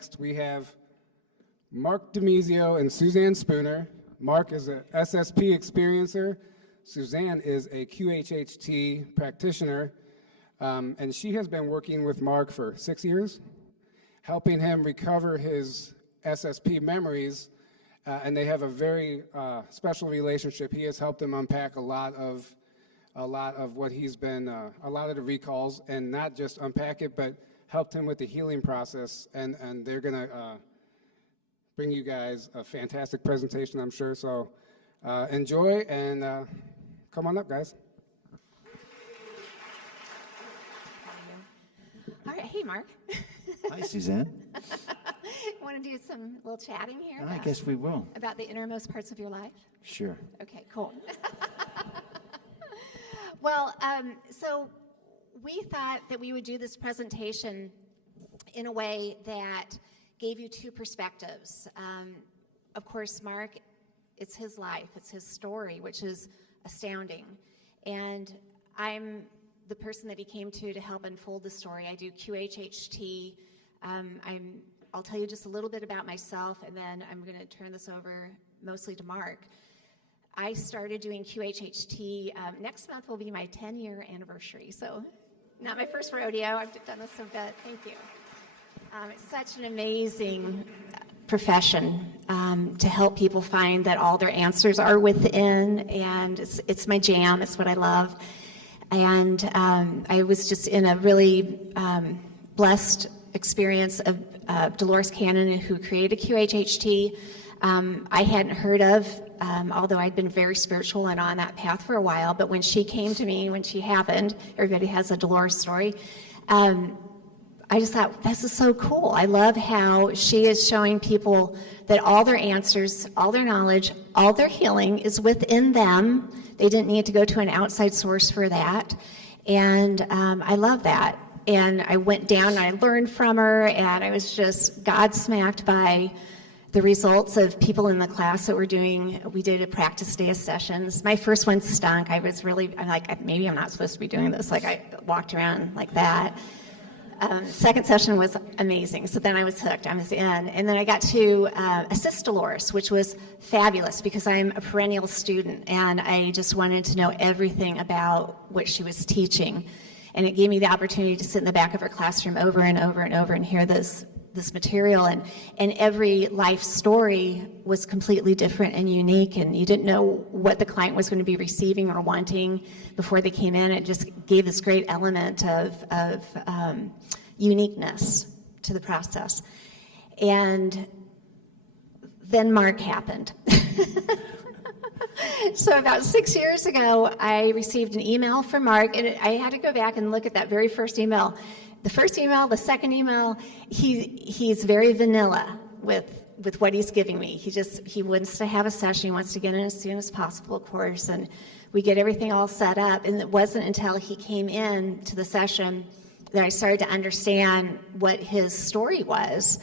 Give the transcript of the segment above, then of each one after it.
next we have Mark Domizio and Suzanne Spooner. Mark is an SSP experiencer. Suzanne is a QHHT practitioner, and she has been working with Mark for 6 years, helping him recover his SSP memories, and they have a very special relationship. He has helped him unpack a lot of what he's been, a lot of the recalls, and not just unpack it, but helped him with the healing process, and they're gonna bring you guys a fantastic presentation, I'm sure, so enjoy, and come on up, guys. All right, hey, Mark. Hi, Suzanne. Want to do some little chatting here? I guess we will. About the innermost parts of your life? Sure. Okay, cool. Well, so we thought that we would do this presentation in a way that gave you two perspectives. Of course, Mark, it's his life, it's his story, which is astounding. And I'm the person that he came to help unfold the story. I do QHHT. I'll tell you just a little bit about myself, and then I'm going to turn this over mostly to Mark. I started doing QHHT. Next month will be my 10-year anniversary, so not my first rodeo. I've done this a bit. Thank you. It's such an amazing profession to help people find that all their answers are within, and it's my jam. It's what I love. And I was just in a really blessed experience of Dolores Cannon, who created QHHT. I hadn't heard of, although I'd been very spiritual and on that path for a while, but when she came to me, when she happened, everybody has a Dolores story, I just thought, this is so cool. I love how she is showing people that all their answers, all their knowledge, all their healing is within them. They didn't need to go to an outside source for that. And I love that. And I went down and I learned from her, and I was just godsmacked by the results of people in the class that were doing. We did a practice day of sessions. My first one stunk. I'm like, maybe I'm not supposed to be doing this. Like, I walked around like that. Second session was amazing. So then I was hooked. I was in. And then I got to assist Dolores, which was fabulous because I'm a perennial student and I just wanted to know everything about what she was teaching. And it gave me the opportunity to sit in the back of her classroom over and over and over and hear this material. And every life story was completely different and unique, and you didn't know what the client was going to be receiving or wanting before they came in. It just gave this great element of uniqueness to the process. And then Mark happened. So about 6 years ago, I received an email from Mark, and I had to go back and look at that very first email. The first email, the second email, he's very vanilla with what he's giving me. He wants to have a session. He wants to get in as soon as possible, of course, and we get everything all set up. And it wasn't until he came in to the session that I started to understand what his story was.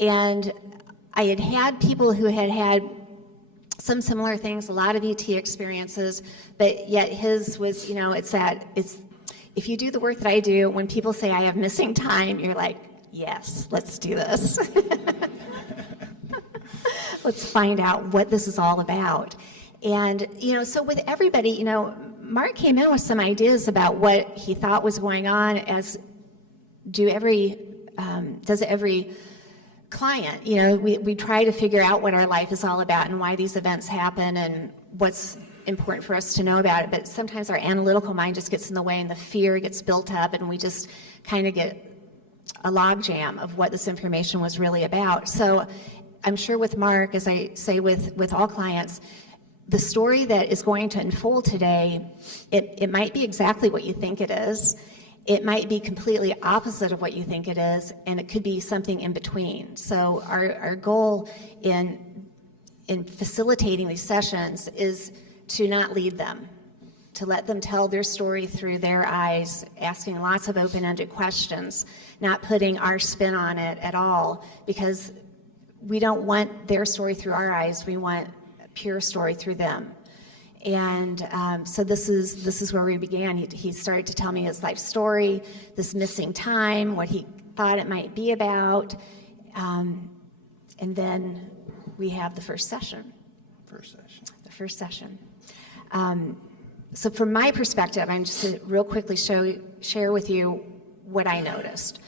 And I had had people who had had some similar things, a lot of ET experiences, but yet his was, if you do the work that I do, when people say I have missing time, you're like, yes, let's do this. Let's find out what this is all about. And, so with everybody, Mark came in with some ideas about what he thought was going on, as does every client. We try to figure out what our life is all about and why these events happen and what's important for us to know about it, but sometimes our analytical mind just gets in the way and the fear gets built up and we just kind of get a logjam of what this information was really about. So I'm sure with Mark, as I say with all clients, the story that is going to unfold today, it might be exactly what you think it is. It might be completely opposite of what you think it is, and it could be something in between. So our goal in facilitating these sessions is to not lead them, to let them tell their story through their eyes, asking lots of open-ended questions, not putting our spin on it at all, because we don't want their story through our eyes, we want a pure story through them. And so this is where we began. He started to tell me his life story, this missing time, what he thought it might be about. And then we have the first session. The first session. So from my perspective, I'm just to real quickly share with you what I noticed.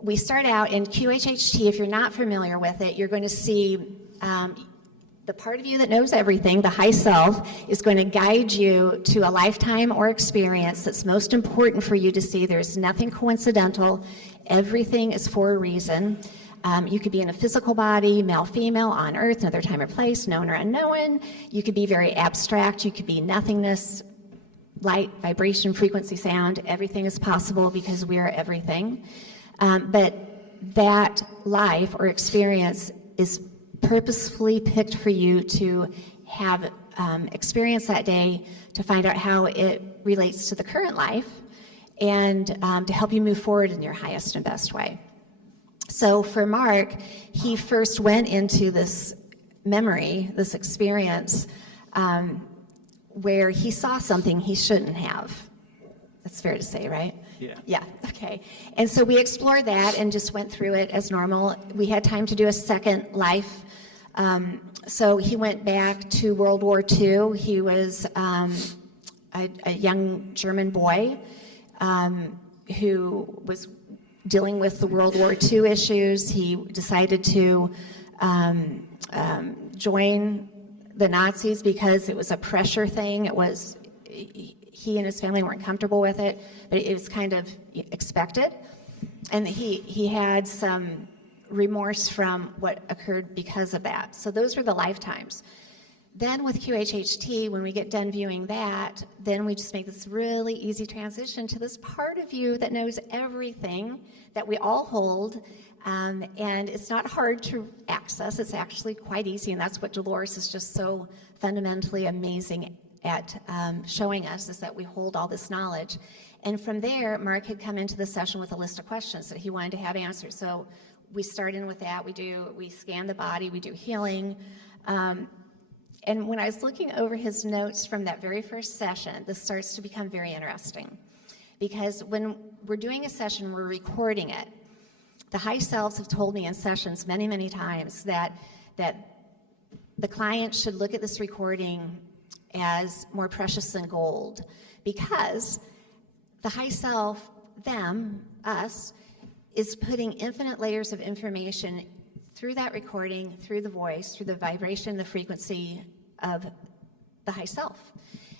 We start out in QHHT. If you're not familiar with it, you're going to see the part of you that knows everything, the high self, is going to guide you to a lifetime or experience that's most important for you to see. There's nothing coincidental. Everything is for a reason. You could be in a physical body, male, female, on earth, another time or place, known or unknown. You could be very abstract. You could be nothingness, light, vibration, frequency, sound. Everything is possible because we are everything. But that life or experience is purposefully picked for you to have experience that day, to find out how it relates to the current life, and to help you move forward in your highest and best way. So for Mark, he first went into this memory, this experience, where he saw something he shouldn't have. That's fair to say, right? Yeah. Yeah, okay. And so we explored that and just went through it as normal. We had time to do a second life. So he went back to World War II. He was a young German boy who was dealing with the World War II issues. He decided to join the Nazis because it was a pressure thing. It was, he and his family weren't comfortable with it, but it was kind of expected. And he had some remorse from what occurred because of that. So those were the lifetimes. Then with QHHT, when we get done viewing that, then we just make this really easy transition to this part of you that knows everything that we all hold, and it's not hard to access. It's actually quite easy, and that's what Dolores is just so fundamentally amazing at showing us, is that we hold all this knowledge. And from there, Mark had come into the session with a list of questions that he wanted to have answered. So we start in with that. We scan the body, we do healing. And when I was looking over his notes from that very first session, this starts to become very interesting. Because when we're doing a session, we're recording it. The high selves have told me in sessions many, many times that the client should look at this recording as more precious than gold, because the high self, them, us, is putting infinite layers of information through that recording, through the voice, through the vibration, the frequency of the high self.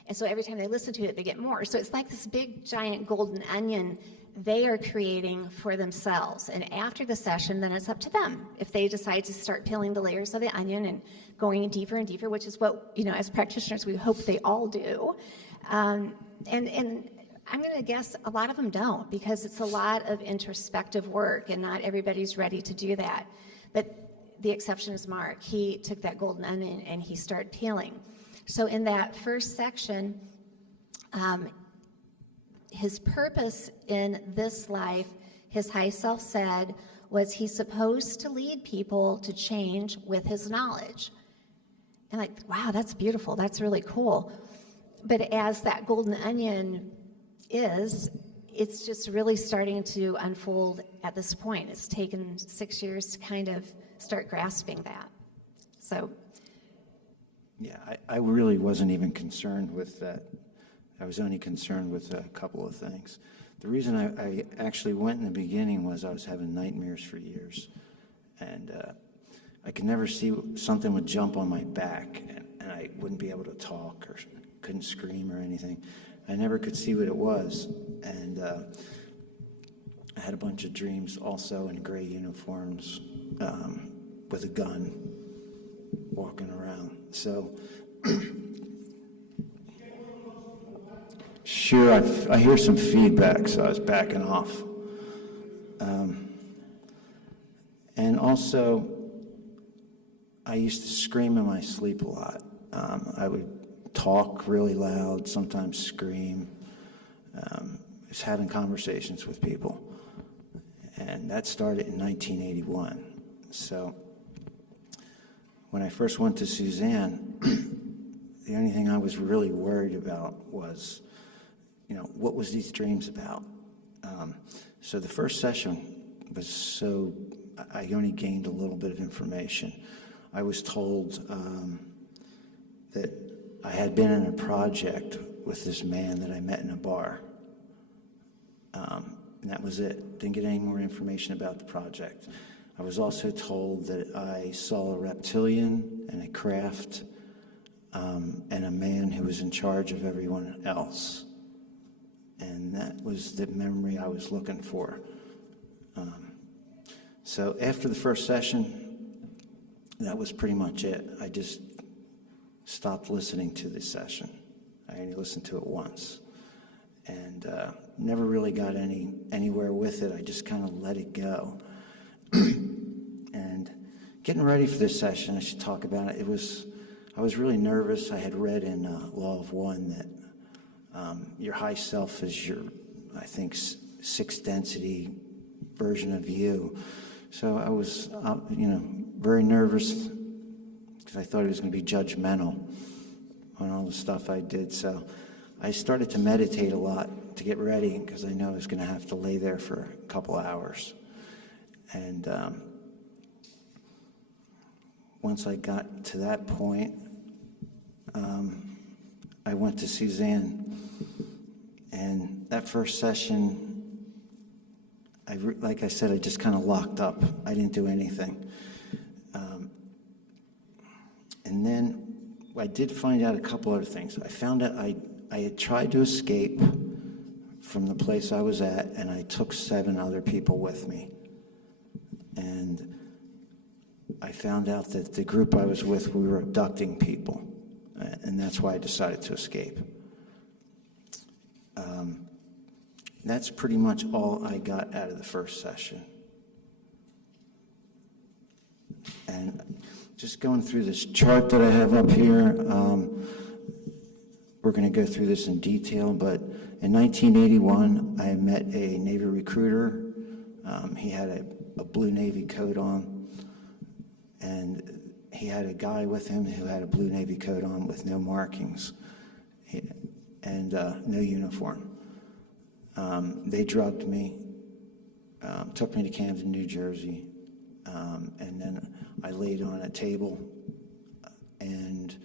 And so every time they listen to it, they get more. So it's like this big, giant golden onion they are creating for themselves. And after the session, then it's up to them if they decide to start peeling the layers of the onion and going deeper and deeper, which is what, as practitioners, we hope they all do. And I'm going to guess a lot of them don't, because it's a lot of introspective work, and not everybody's ready to do that. But the exception is Mark. He took that golden onion and he started peeling. So in that first section, his purpose in this life, his high self said, was he's supposed to lead people to change with his knowledge. And like, wow, that's beautiful. That's really cool. But as that golden onion it's just really starting to unfold at this point. It's taken 6 years to kind of start grasping that. So. Yeah, I really wasn't even concerned with that. I was only concerned with a couple of things. The reason I actually went in the beginning was I was having nightmares for years. And I could never see, something would jump on my back, and I wouldn't be able to talk or couldn't scream or anything. I never could see what it was. And I had a bunch of dreams also in gray uniforms with a gun walking around. So, sure, I hear some feedback, so I was backing off. And also, I used to scream in my sleep a lot. I would talk really loud, sometimes scream. Was having conversations with people. And that started in 1981. So when I first went to Suzanne, the only thing I was really worried about was, what was these dreams about? So the first session, was so, I only gained a little bit of information. I was told that I had been in a project with this man that I met in a bar. And that was it. Didn't get any more information about the project. I was also told that I saw a reptilian and a craft and a man who was in charge of everyone else. And that was the memory I was looking for. So after the first session, that was pretty much it. I just stopped listening to the session. I only listened to it once. And never really got anywhere with it. I just kind of let it go. And getting ready for this session, I should talk about it. I was really nervous. I had read in Law of One that your high self is your, I think, sixth density version of you. So I was, very nervous because I thought he was going to be judgmental on all the stuff I did. So I started to meditate a lot to get ready because I know I was going to have to lay there for a couple hours. And once I got to that point, I went to Suzanne. And that first session, like I said, I just kind of locked up. I didn't do anything. And then I did find out a couple other things. I found out I had tried to escape from the place I was at, and I took 7 other people with me. And I found out that the group I was with, we were abducting people, and that's why I decided to escape. That's pretty much all I got out of the first session. And just going through this chart that I have up here, we're going to go through this in detail, but in 1981, I met a Navy recruiter. He had a blue Navy coat on, and he had a guy with him who had a blue Navy coat on with no markings and no uniform. They drugged me, took me to Camden, New Jersey, and then I laid on a table and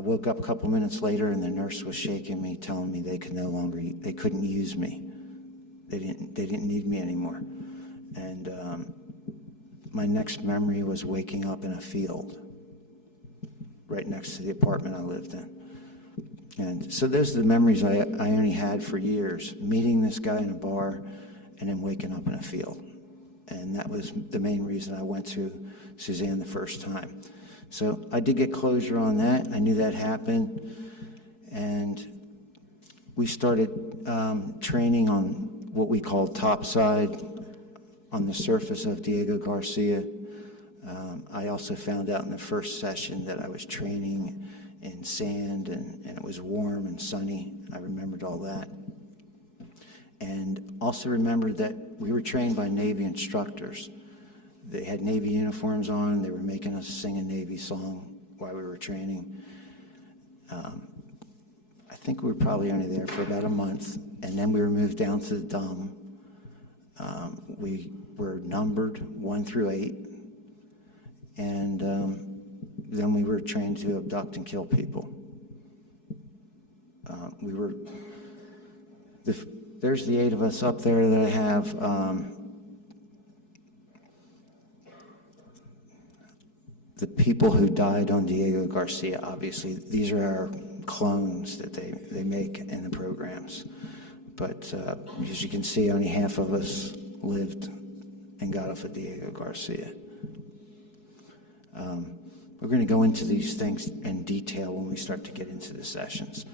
woke up a couple minutes later, and the nurse was shaking me, telling me they couldn't use me. They didn't need me anymore. And my next memory was waking up in a field right next to the apartment I lived in. And so those are the memories I only had for years, meeting this guy in a bar and then waking up in a field. And that was the main reason I went to Suzanne the first time. So I did get closure on that. I knew that happened. And we started training on what we call topside, on the surface of Diego Garcia. I also found out in the first session that I was training in sand, and it was warm and sunny. I remembered all that. And also remembered that we were trained by Navy instructors. They had Navy uniforms on. They were making us sing a Navy song while we were training. I think we were probably only there for about a month, and then we were moved down to the Dome. We were numbered 1 through 8, and then we were trained to abduct and kill people. There's the 8 of us up there that I have. The people who died on Diego Garcia, obviously, these are our clones that they make in the programs. But as you can see, only half of us lived and got off of Diego Garcia. We're going to go into these things in detail when we start to get into the sessions.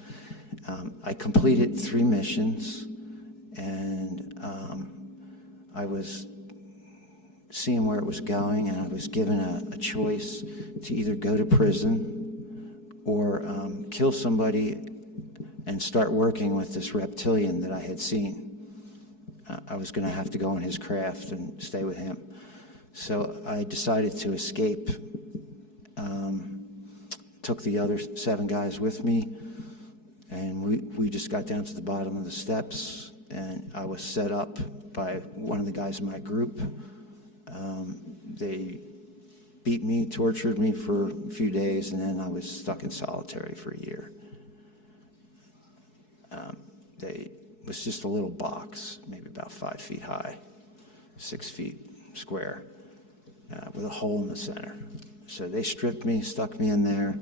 I completed 3 missions, and I was seeing where it was going, and I was given a choice to either go to prison or kill somebody and start working with this reptilian that I had seen. I was going to have to go on his craft and stay with him. So I decided to escape. Took the other 7 guys with me, and we just got down to the bottom of the steps, and I was set up by one of the guys in my group. They beat me, tortured me for a few days, and then I was stuck in solitary for a year. It was just a little box, maybe about 5 feet high, 6 feet square, with a hole in the center. So they stripped me, stuck me in there,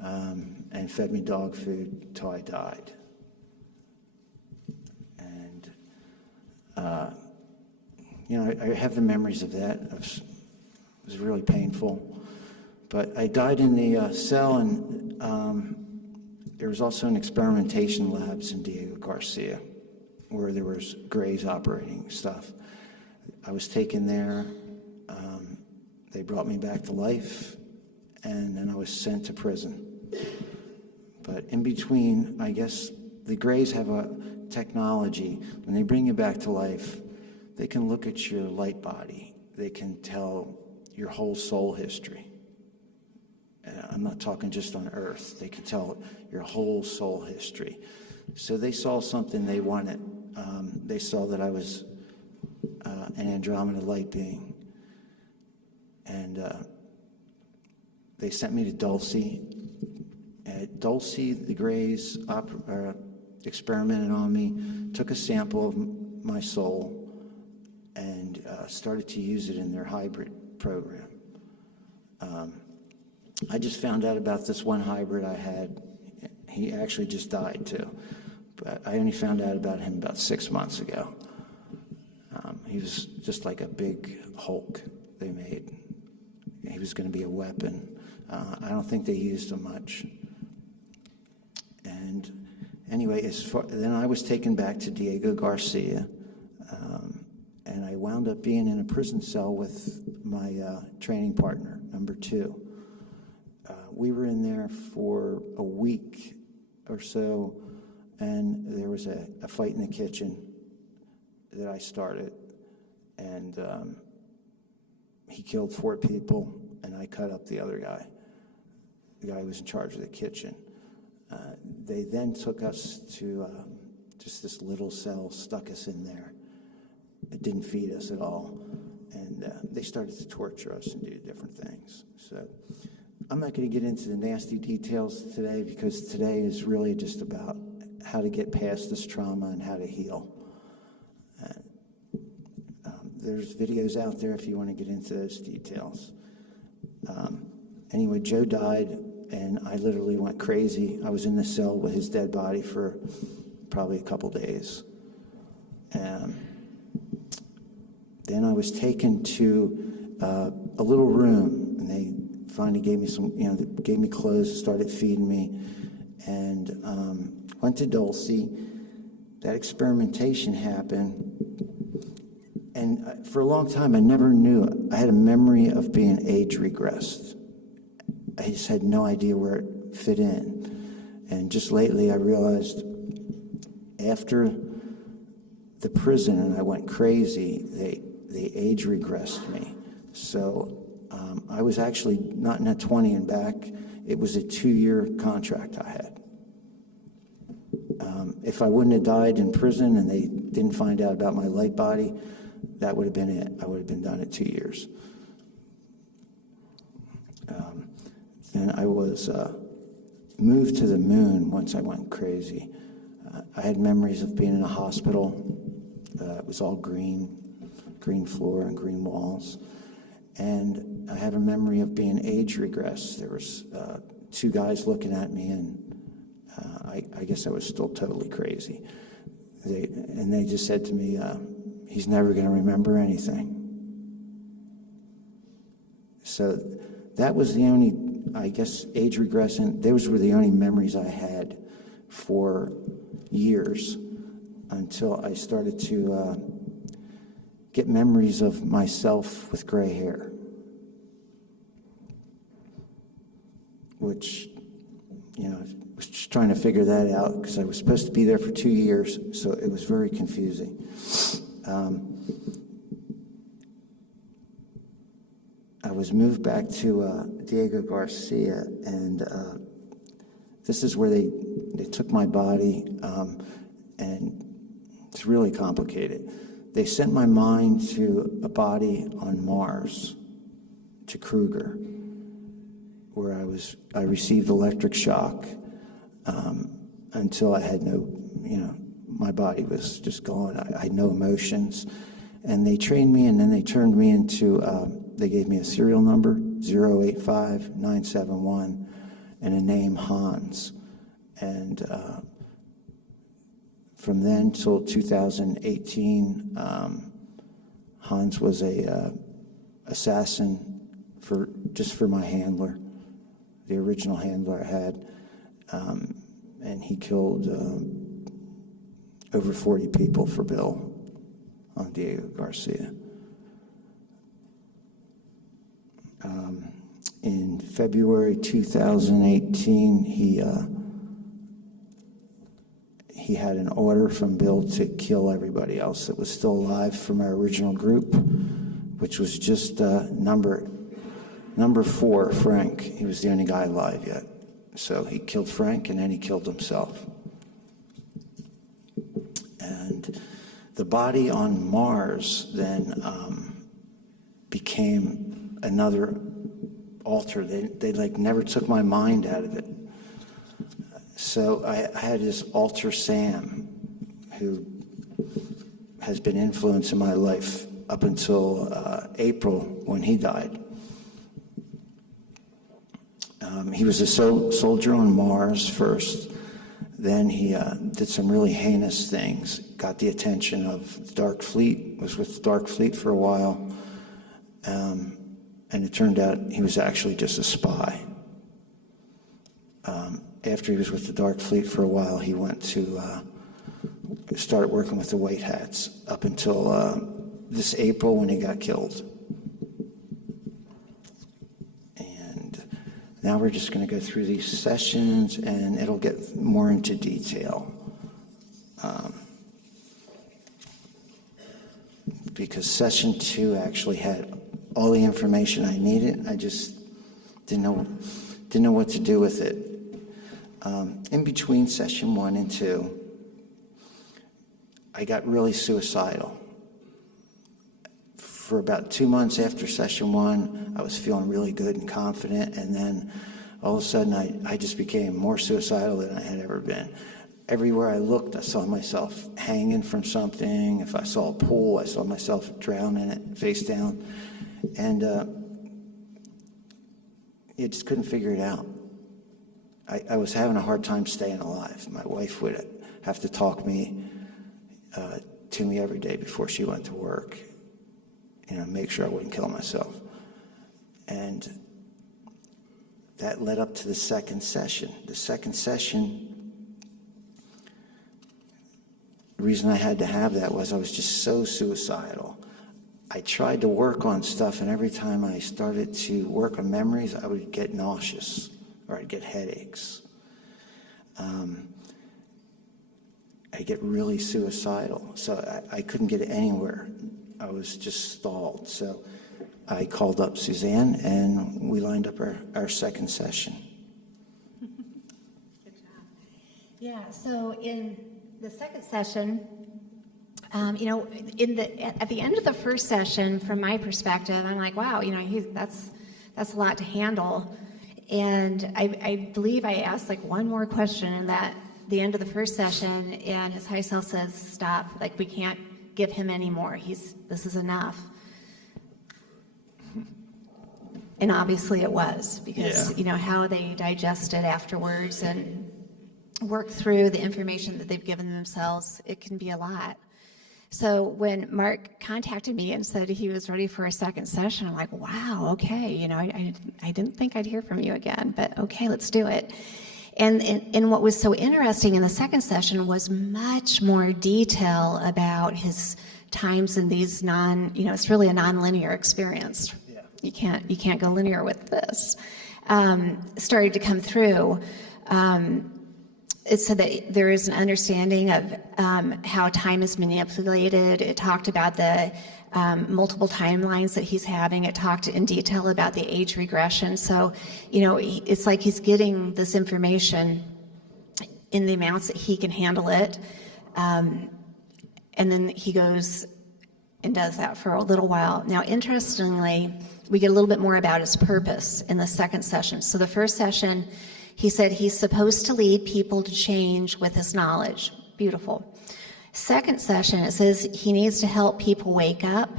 and fed me dog food till I died. And, I have the memories of that. It was really painful. But I died in the cell, and there was also an experimentation labs in Diego Garcia where there was Gray's operating stuff. I was taken there. They brought me back to life, and then I was sent to prison. But in between, I guess the Grays have a technology. When they bring you back to life, they can look at your light body. They can tell your whole soul history. I'm not talking just on Earth. They can tell your whole soul history. So they saw something they wanted. They saw that I was an Andromeda light being. And they sent me to Dulce. At Dulce, the Grays experimented on me, took a sample of my soul, and started to use it in their hybrid program. I just found out about this one hybrid I had. He actually just died too, but I only found out about him about 6 months ago. He was just like a big Hulk they made. He was going to be a weapon. I don't think they used him much. And anyway, then I was taken back to Diego Garcia, and I wound up being in a prison cell with my training partner, number 2. We were in there for a week or so, and there was a fight in the kitchen that I started, and he killed 4 people, and I cut up the other guy, the guy who was in charge of the kitchen. They then took us to just this little cell, stuck us in there. It didn't feed us at all, and they started to torture us and do different things. So I'm not going to get into the nasty details today, because today is really just about how to get past this trauma and how to heal. There's videos out there if you want to get into those details. Anyway, Joe died, and I literally went crazy. I was in the cell with his dead body for probably a couple days. Then I was taken to a little room, and they finally gave me they gave me clothes, started feeding me, and went to Dulce. That experimentation happened, and for a long time I never knew. I had a memory of being age regressed. I just had no idea where it fit in. And just lately I realized, after the prison and I went crazy, they age regressed me. So I was actually not in a 20 and back. It was a 2-year contract I had. If I wouldn't have died in prison and they didn't find out about my light body, that would have been it. I would have been done at 2 years. Then I was moved to the moon once I went crazy. I had memories of being in a hospital. It was all green floor and green walls. And I have a memory of being age regressed. There was 2 guys looking at me, and I guess I was still totally crazy. They just said to me, he's never going to remember anything. So that was the only, I guess, age regression. Those were the only memories I had for years until I started to get memories of myself with gray hair, which, I was just trying to figure that out because I was supposed to be there for 2 years, so it was very confusing. I was moved back to Diego Garcia, and this is where they took my body, and It's really complicated. They sent my mind to a body on Mars, to Kruger, where I received electric shock until I had no, my body was just gone. I had no emotions. And they trained me, and then they turned me into, they gave me a serial number, 085971, and a name, Hans. And from then till 2018, Hans was a assassin just for my handler, the original handler I had, and he killed over 40 people for Bill on Diego Garcia. In February 2018, he had an order from Bill to kill everybody else that was still alive from our original group, which was just number 4, Frank. He was the only guy alive yet. So he killed Frank, and then he killed himself. And the body on Mars then became another altar. They like never took my mind out of it. So I had this altar Sam, who has been influencing my life up until April when he died. He was a soldier on Mars first. Then he did some really heinous things, got the attention of the Dark Fleet, was with the Dark Fleet for a while, and it turned out he was actually just a spy. After he was with the Dark Fleet for a while, he went to start working with the White Hats up until this April when he got killed. And now we're just going to go through these sessions, and it'll get more into detail. Because session 2 actually had all the information I needed. I just didn't know what to do with it. In between session 1 and 2, I got really suicidal. For about 2 months after session 1, I was feeling really good and confident, and then all of a sudden I just became more suicidal than I had ever been. Everywhere I looked, I saw myself hanging from something. If I saw a pool, I saw myself drown in it, face down. And I just couldn't figure it out. I was having a hard time staying alive. My wife would have to talk to me every day before she went to work, make sure I wouldn't kill myself. And that led up to the second session. The second session, the reason I had to have that was I was just so suicidal. I tried to work on stuff, and every time I started to work on memories, I would get nauseous or I'd get headaches. I'd get really suicidal, so I couldn't get anywhere. I was just stalled. So I called up Suzanne, and we lined up our second session. Good job. Yeah, so in the second session, at the end of the first session, from my perspective, I'm like, wow, that's a lot to handle. And I believe I asked like one more question at the end of the first session, and his high self says, stop, like we can't give him any more. This is enough. And obviously it was, because how they digest it afterwards and work through the information that they've given themselves, it can be a lot. So when Mark contacted me and said he was ready for a second session, I'm like, wow, okay, I didn't think I'd hear from you again, but okay, let's do it. And what was so interesting in the second session was much more detail about his times in these it's really a non-linear experience. Yeah. You can't go linear with this. Started to come through. It said that there is an understanding of how time is manipulated. It talked about the multiple timelines that he's having. It talked in detail about the age regression. So, it's like he's getting this information in the amounts that he can handle it. And then he goes and does that for a little while. Now, interestingly, we get a little bit more about his purpose in the second session. So the first session, he said he's supposed to lead people to change with his knowledge. Beautiful. Second session, it says he needs to help people wake up.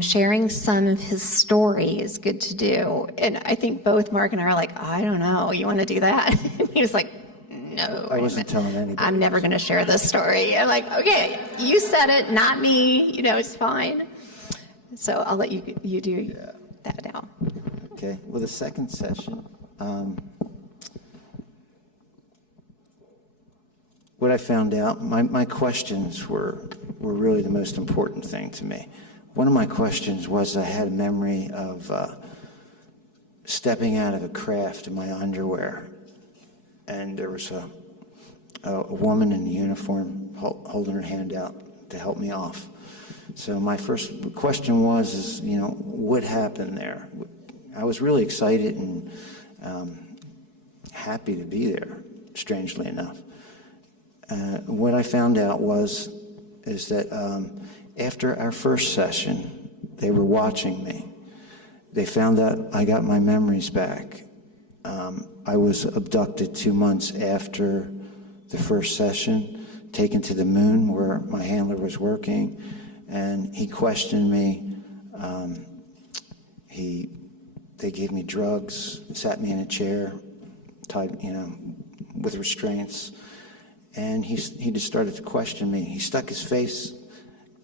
Sharing some of his story is good to do. And I think both Mark and I are like, I don't know, you want to do that? And he was like, no. I wasn't telling anybody. I'm never going to share this story. I'm like, okay, you said it, not me. You know, it's fine. So I'll let you do that now. Okay, well, the second session, what I found out, my questions were really the most important thing to me. One of my questions was I had a memory of stepping out of a craft in my underwear, and there was a woman in uniform holding her hand out to help me off. So my first question was, you know, what happened there? I was really excited and happy to be there, strangely enough. What I found out is that after our first session, they were watching me. They found out I got my memories back. I was abducted 2 months after the first session, taken to the moon where my handler was working, and he questioned me. They gave me drugs, sat me in a chair, tied, you know, with restraints, and he just started to question me. He stuck his face,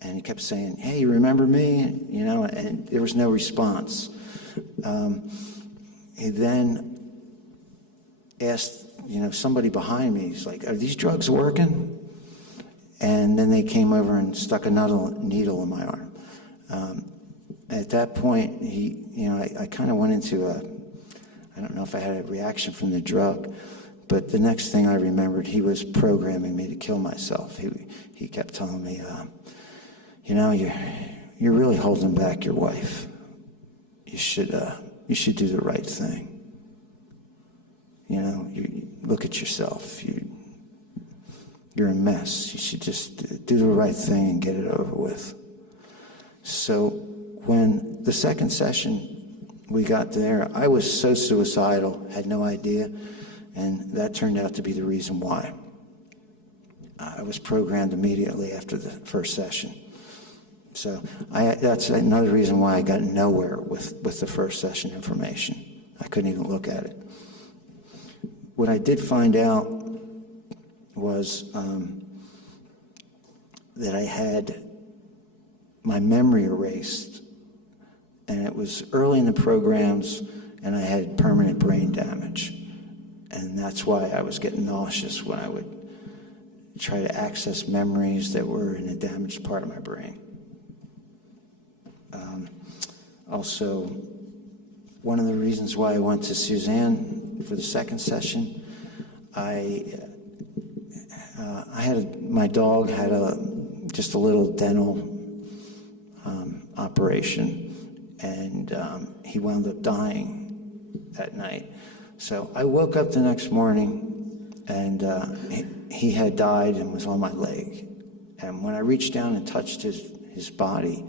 and he kept saying, "Hey, you remember me?" You know, and there was no response. He then asked, you know, somebody behind me, he's like, "Are these drugs working?" And then they came over and stuck a needle in my arm. At that point, I kind of went into I don't know if I had a reaction from the drug, but the next thing I remembered, he was programming me to kill myself. He kept telling me, you know, you're really holding back your wife. You should do the right thing. You know, you look at yourself. You're a mess. You should just do the right thing and get it over with. So when the second session we got there, I was so suicidal, had no idea, and that turned out to be the reason why. I was programmed immediately after the first session. So that's another reason why I got nowhere with the first session information. I couldn't even look at it. What I did find out was that I had my memory erased, and it was early in the programs, and I had permanent brain damage. And that's why I was getting nauseous when I would try to access memories that were in a damaged part of my brain. Also, one of the reasons why I went to Suzanne for the second session, my dog had just a little dental operation, and he wound up dying that night. So I woke up the next morning, and he had died and was on my leg. And when I reached down and touched his body,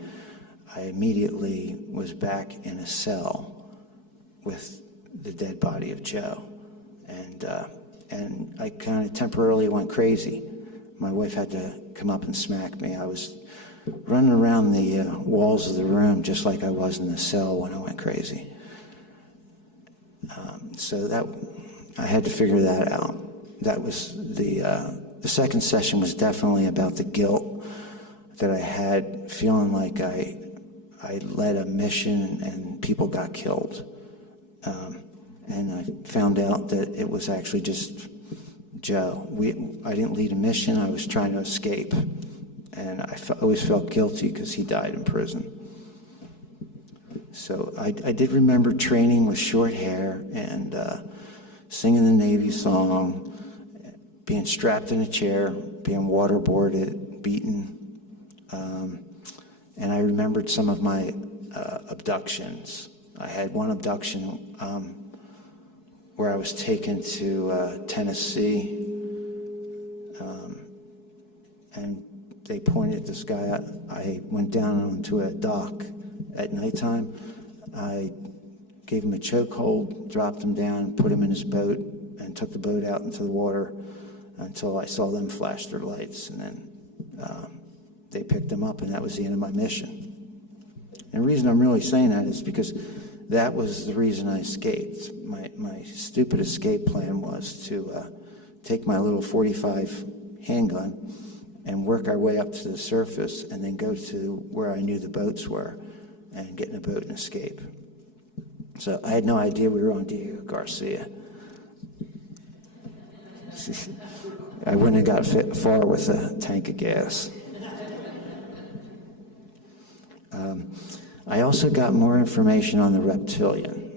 I immediately was back in a cell with the dead body of Joe. And I kind of temporarily went crazy. My wife had to come up and smack me. I was running around the walls of the room just like I was in the cell when I went crazy. So that I had to figure that out. That was the second session was definitely about the guilt that I had, feeling like I led a mission and people got killed. And I found out that it was actually just Joe. I didn't lead a mission. I was trying to escape. And I always felt guilty because he died in prison. So I did remember training with short hair and singing the Navy song, being strapped in a chair, being waterboarded, beaten. And I remembered some of my abductions. I had one abduction where I was taken to Tennessee, and they pointed at the sky. I went down onto a dock at nighttime. I gave him a chokehold, dropped him down, put him in his boat, and took the boat out into the water until I saw them flash their lights. And then they picked him up, and that was the end of my mission. And the reason I'm really saying that is because that was the reason I escaped. My stupid escape plan was to take my little .45 handgun and work our way up to the surface and then go to where I knew the boats were and get in a boat and escape. So I had no idea we were on Diego Garcia. I wouldn't have got far with a tank of gas. I also got more information on the reptilian.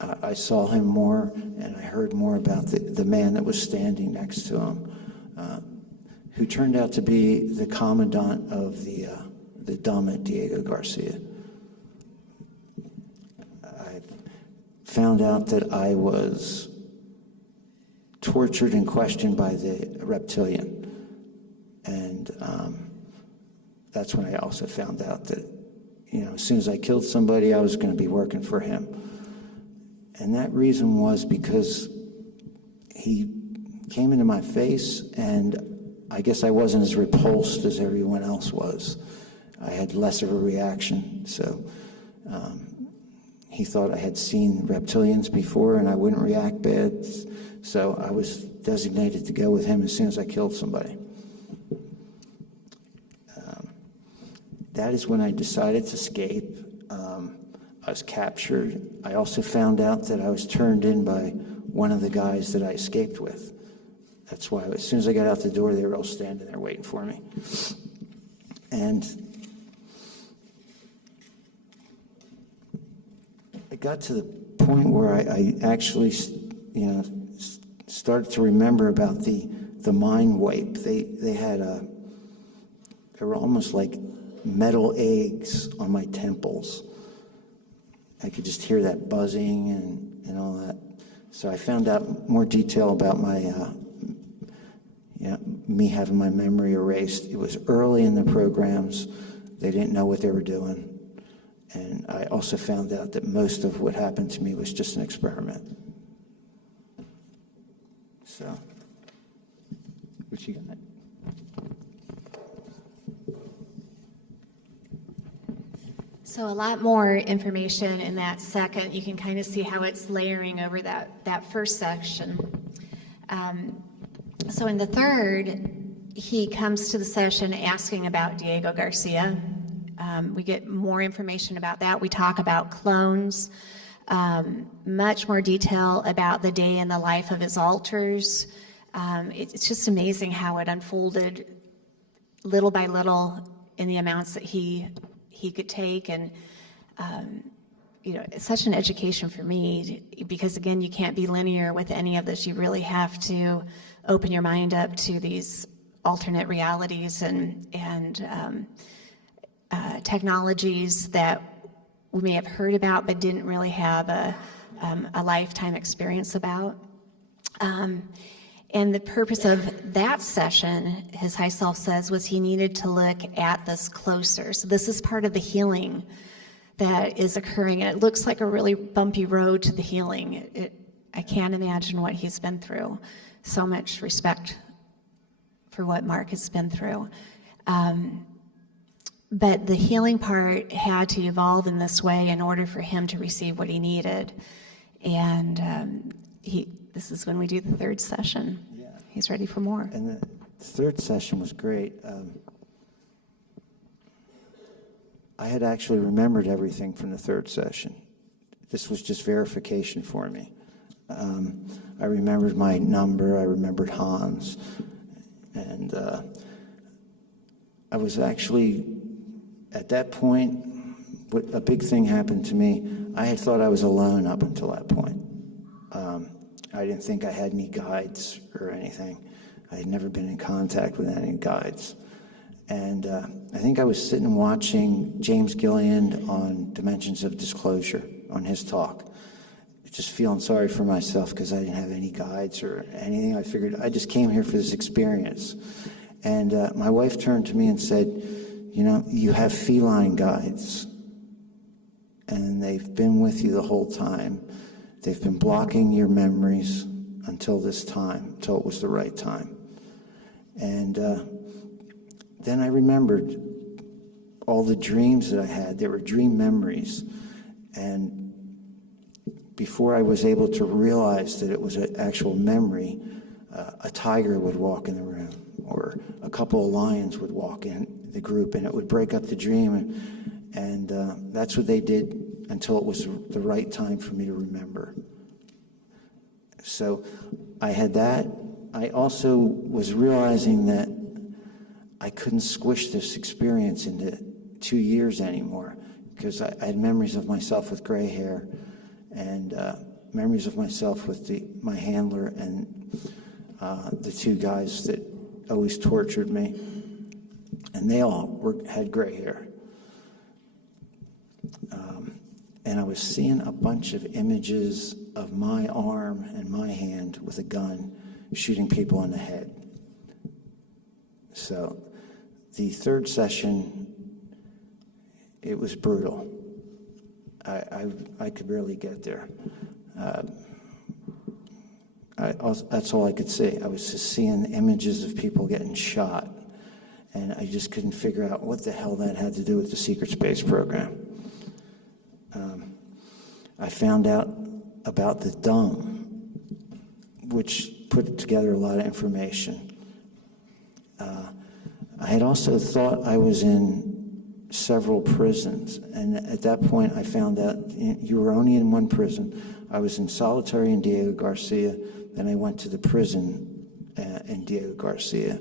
I saw him more, and I heard more about the man that was standing next to him, who turned out to be the commandant of the dumb at Diego Garcia. I found out that I was tortured and questioned by the reptilian, and that's when I also found out that, as soon as I killed somebody, I was going to be working for him. And that reason was because he came into my face, and I guess I wasn't as repulsed as everyone else was. I had less of a reaction, so he thought I had seen reptilians before and I wouldn't react bad, so I was designated to go with him as soon as I killed somebody. That is when I decided to escape. I was captured. I also found out that I was turned in by one of the guys that I escaped with. That's why as soon as I got out the door, they were all standing there waiting for me. And I got to the point where I actually, started to remember about the mind wipe. They were almost like metal eggs on my temples. I could just hear that buzzing and all that. So I found out more detail about me having my memory erased. It was early in the programs. They didn't know what they were doing. And I also found out that most of what happened to me was just an experiment. So, what you got? So a lot more information in that second. You can kind of see how it's layering over that first section. So in the third, he comes to the session asking about Diego Garcia. We get more information about that. We talk about clones, much more detail about the day in the life of his altars. It's just amazing how it unfolded little by little in the amounts that he could take, and it's such an education for me, because again, you can't be linear with any of this. You really have to open your mind up to these alternate realities and technologies that we may have heard about but didn't really have a lifetime experience about. And the purpose of that session, his high self says, was he needed to look at this closer. So this is part of the healing that is occurring, and it looks like a really bumpy road to the healing. I can't imagine what he's been through. So much respect for what Mark has been through. But the healing part had to evolve in this way in order for him to receive what he needed. And this is when we do the third session. Yeah. He's ready for more. And the third session was great. I had actually remembered everything from the third session. This was just verification for me. I remembered my number, I remembered Hans, and I was actually, at that point, a big thing happened to me. I had thought I was alone up until that point. I didn't think I had any guides or anything. I had never been in contact with any guides. And I think I was sitting watching James Gilliand on Dimensions of Disclosure, on his talk, just feeling sorry for myself because I didn't have any guides or anything. I figured I just came here for this experience. And my wife turned to me and said, you know, you have feline guides, and they've been with you the whole time. They've been blocking your memories until this time, until it was the right time. And then I remembered all the dreams that I had. They were dream memories. And before I was able to realize that it was an actual memory, a tiger would walk in the room, or a couple of lions would walk in the group, and it would break up the dream. And that's what they did until it was the right time for me to remember. So I had that. I also was realizing that I couldn't squish this experience into 2 years anymore, because I had memories of myself with gray hair, and memories of myself with my handler and the two guys that always tortured me, and they all had gray hair. And I was seeing a bunch of images of my arm and my hand with a gun shooting people in the head. So the third session, it was brutal. I could barely get there. That's all I could see. I was just seeing images of people getting shot, and I just couldn't figure out what the hell that had to do with the secret space program. I found out about the dumb, which put together a lot of information. I had also thought I was in several prisons, and at that point I found out you were only in one prison. I was in solitary in Diego Garcia, then I went to the prison in Diego Garcia.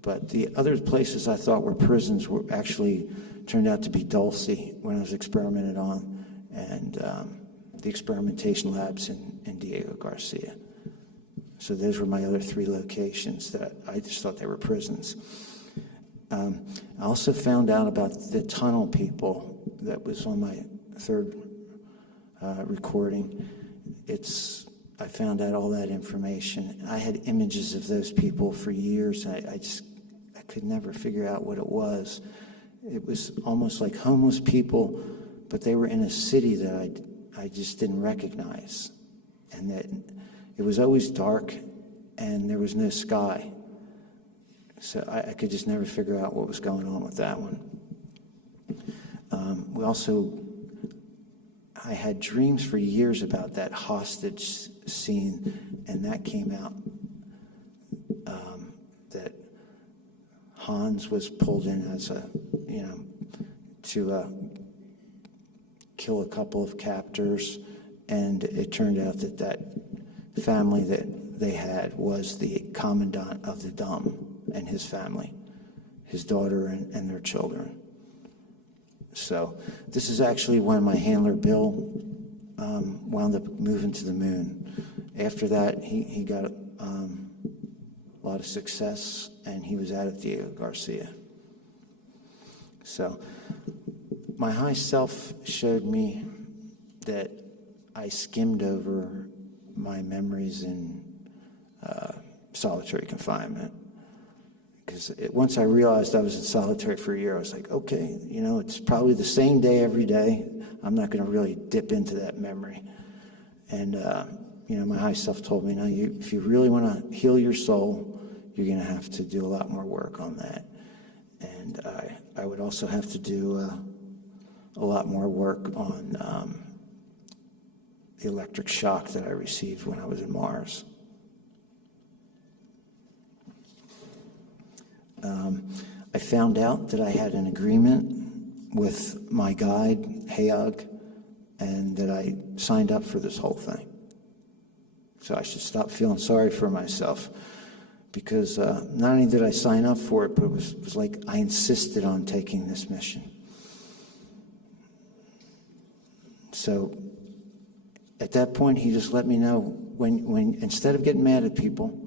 But the other places I thought were prisons were actually turned out to be Dulce when I was experimented on, and the experimentation labs in Diego Garcia. So those were my other 3 locations that I just thought they were prisons. I also found out about the tunnel people that was on my third recording. I found out all that information. I had images of those people for years. I could never figure out what it was. It was almost like homeless people, but they were in a city that I just didn't recognize. And that it was always dark and there was no sky. So I could just never figure out what was going on with that one. I had dreams for years about that hostage scene, and that came out that Hans was pulled in as to kill a couple of captors, and it turned out that family that they had was the commandant of the Dom and his family, his daughter and their children. So this is actually when my handler, Bill, wound up moving to the moon. After that, he got a lot of success, and he was out of Diego Garcia. So my high self showed me that I skimmed over my memories in solitary confinement. Because once I realized I was in solitary for a year, I was like, okay, it's probably the same day every day. I'm not going to really dip into that memory. And, my high self told me, if you really want to heal your soul, you're going to have to do a lot more work on that. And I would also have to do a lot more work on the electric shock that I received when I was in Mars. I found out that I had an agreement with my guide, Hayog, and that I signed up for this whole thing. So I should stop feeling sorry for myself, because not only did I sign up for it, but it was like I insisted on taking this mission. So at that point, he just let me know, when instead of getting mad at people,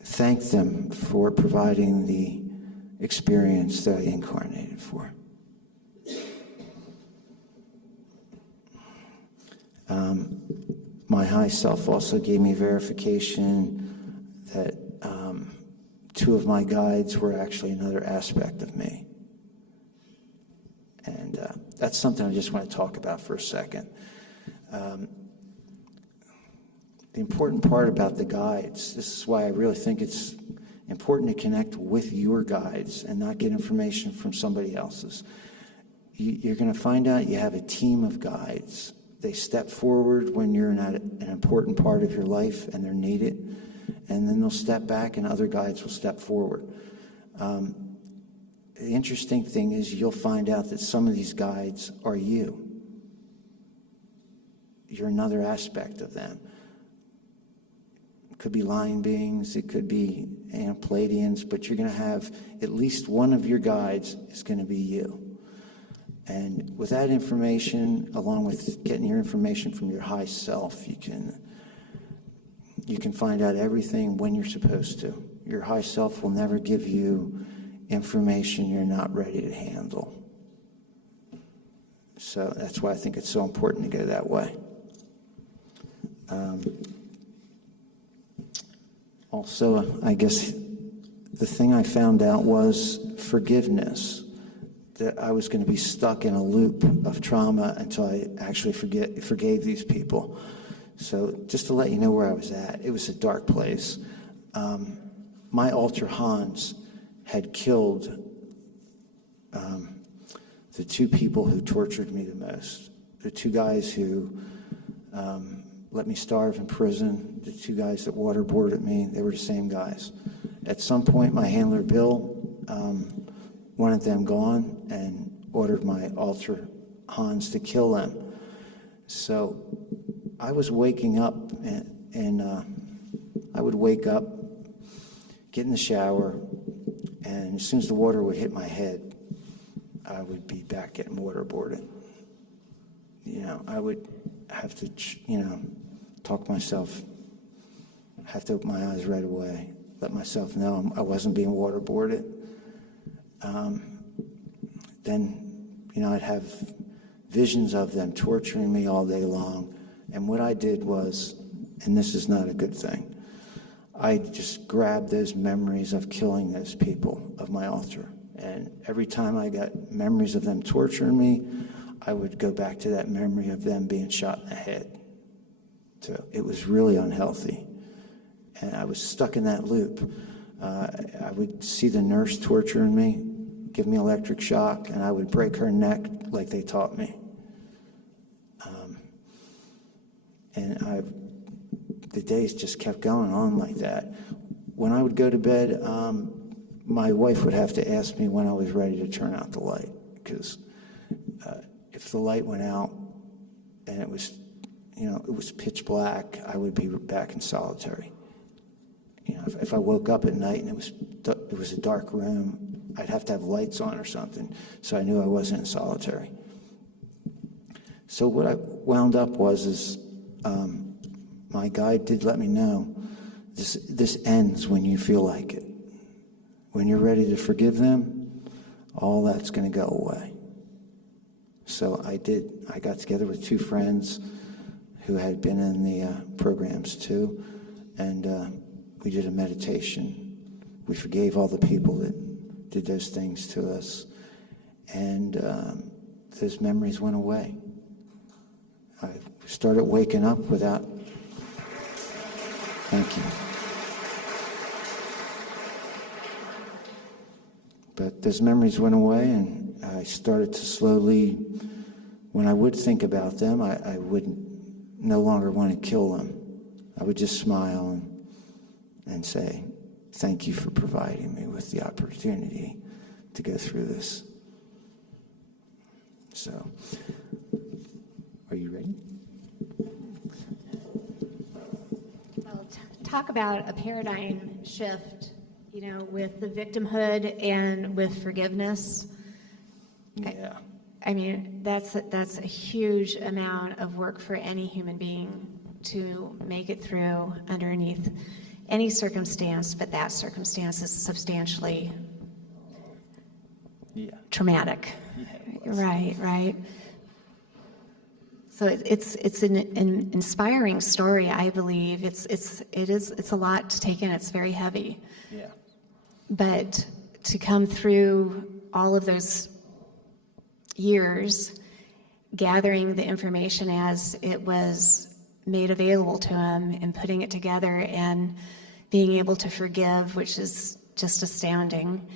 thank them for providing the experience that I incarnated for. My high self also gave me verification that two of my guides were actually another aspect of me. And that's something I just want to talk about for a second. The important part about the guides, this is why I really think it's important to connect with your guides and not get information from somebody else's. You're going to find out you have a team of guides. They step forward when you're in an important part of your life and they're needed, and then they'll step back and other guides will step forward. The interesting thing is you'll find out that some of these guides are you. You're another aspect of them. It could be lion beings, it could be Pleiadians, but you're going to have at least one of your guides is going to be you. And with that information, along with getting your information from your high self, you can find out everything when you're supposed to. Your high self will never give you information you're not ready to handle. So that's why I think it's so important to go that way. Also, I guess the thing I found out was forgiveness. That I was going to be stuck in a loop of trauma until I actually forgave these people. So just to let you know where I was at, it was a dark place. My alter Hans had killed the two people who tortured me the most. The two guys who let me starve in prison, the two guys that waterboarded me, they were the same guys. At some point, my handler, Bill, wanted them gone and ordered my alter Hans to kill them. So I was waking up, and I would wake up, get in the shower, and as soon as the water would hit my head, I would be back getting waterboarded. I would have to, talk myself, have to open my eyes right away, let myself know I wasn't being waterboarded. Then, I'd have visions of them torturing me all day long. And what I did was, and this is not a good thing, I just grabbed those memories of killing those people of my altar. And every time I got memories of them torturing me, I would go back to that memory of them being shot in the head. So it was really unhealthy. And I was stuck in that loop. I would see the nurse torturing me, give me electric shock, and I would break her neck like they taught me. The days just kept going on like that. When I would go to bed, my wife would have to ask me when I was ready to turn out the light, because if the light went out and it was pitch black, I would be back in solitary. If I woke up at night and it was a dark room, I'd have to have lights on or something, so I knew I wasn't in solitary. So what I wound up was my guide did let me know this ends when you feel like it. When you're ready to forgive them, all that's going to go away. So I did. I got together with two friends who had been in the programs too, and we did a meditation. We forgave all the people that did those things to us, and those memories went away. I started waking up without... Thank you. But those memories went away, and I started to slowly, when I would think about them, I would no longer want to kill them. I would just smile and say, thank you for providing me with the opportunity to go through this. So, are you ready? Well, talk about a paradigm shift, with the victimhood and with forgiveness. Yeah. I mean, that's a huge amount of work for any human being to make it through underneath any circumstance, but that circumstance is substantially traumatic. Yeah, right. So it's an inspiring story, I believe. It's a lot to take in. It's very heavy. Yeah. But to come through all of those years, gathering the information as it was made available to him and putting it together and being able to forgive, which is just astounding,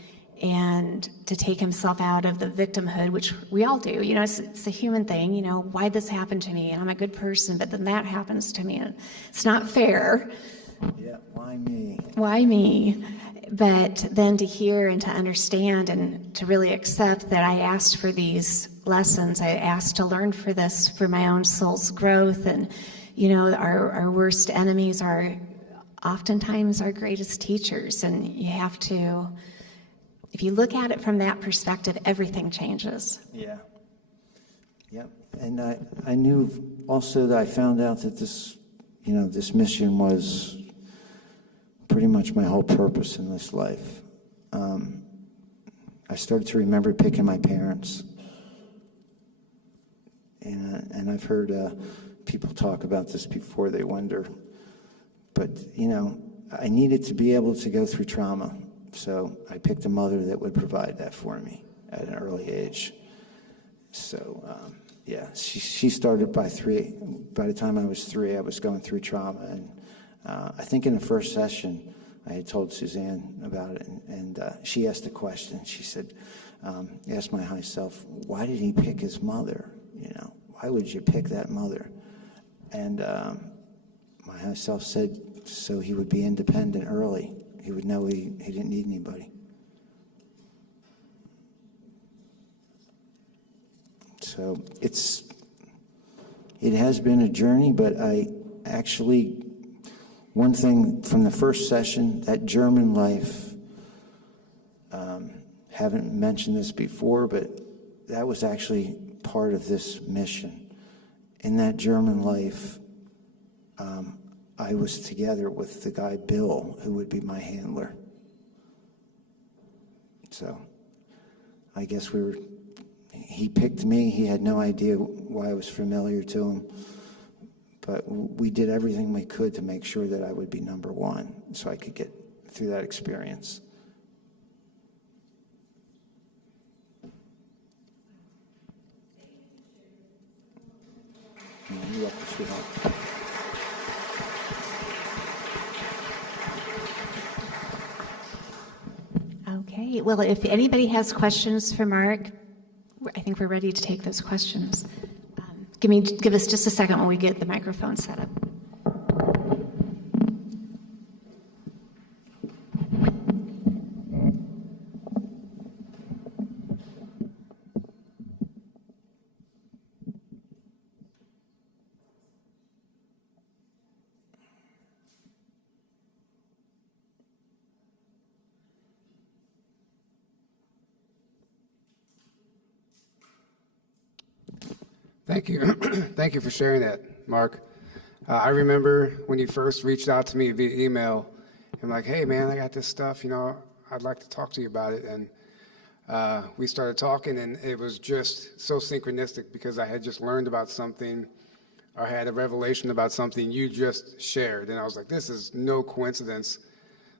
and to take himself out of the victimhood, which we all do. You know, it's a human thing, you know, why'd this happen to me? And I'm a good person, but then that happens to me. And it's not fair. Yeah, why me? Why me? But then to hear and to understand and to really accept that I asked for these lessons, I asked to learn for this, for my own soul's growth. And, you know, our worst enemies are oftentimes our greatest teachers. And you have to, if you look at it from that perspective, everything changes. Yeah. Yep. And I knew also that I found out that this, you know, this mission was pretty much my whole purpose in this life. I started to remember picking my parents. And I've heard people talk about this before, they wonder. But, you know, I needed to be able to go through trauma. So I picked a mother that would provide that for me at an early age. So, yeah, she started by 3. By the time I was 3, I was going through trauma. And I think in the first session, I had told Suzanne about it, and she asked a question. She said, asked my high self, why did he pick his mother? You know, why would you pick that mother? And my high self said, so he would be independent early. He would know he didn't need anybody. So it has been a journey, but I actually, one thing from the first session, that German life, haven't mentioned this before, but that was actually part of this mission. In that German life, I was together with the guy Bill, who would be my handler. So I guess he picked me. He had no idea why I was familiar to him. But we did everything we could to make sure that I would be number one so I could get through that experience. You're welcome, sweetheart. Okay, well, if anybody has questions for Mark, I think we're ready to take those questions. Give us just a second when we get the microphone set up. Thank you. Thank you for sharing that, Mark. I remember when you first reached out to me via email, and like, hey, man, I got this stuff, you know, I'd like to talk to you about it. And we started talking, and it was just so synchronistic because I had just learned about something or had a revelation about something you just shared. And I was like, this is no coincidence.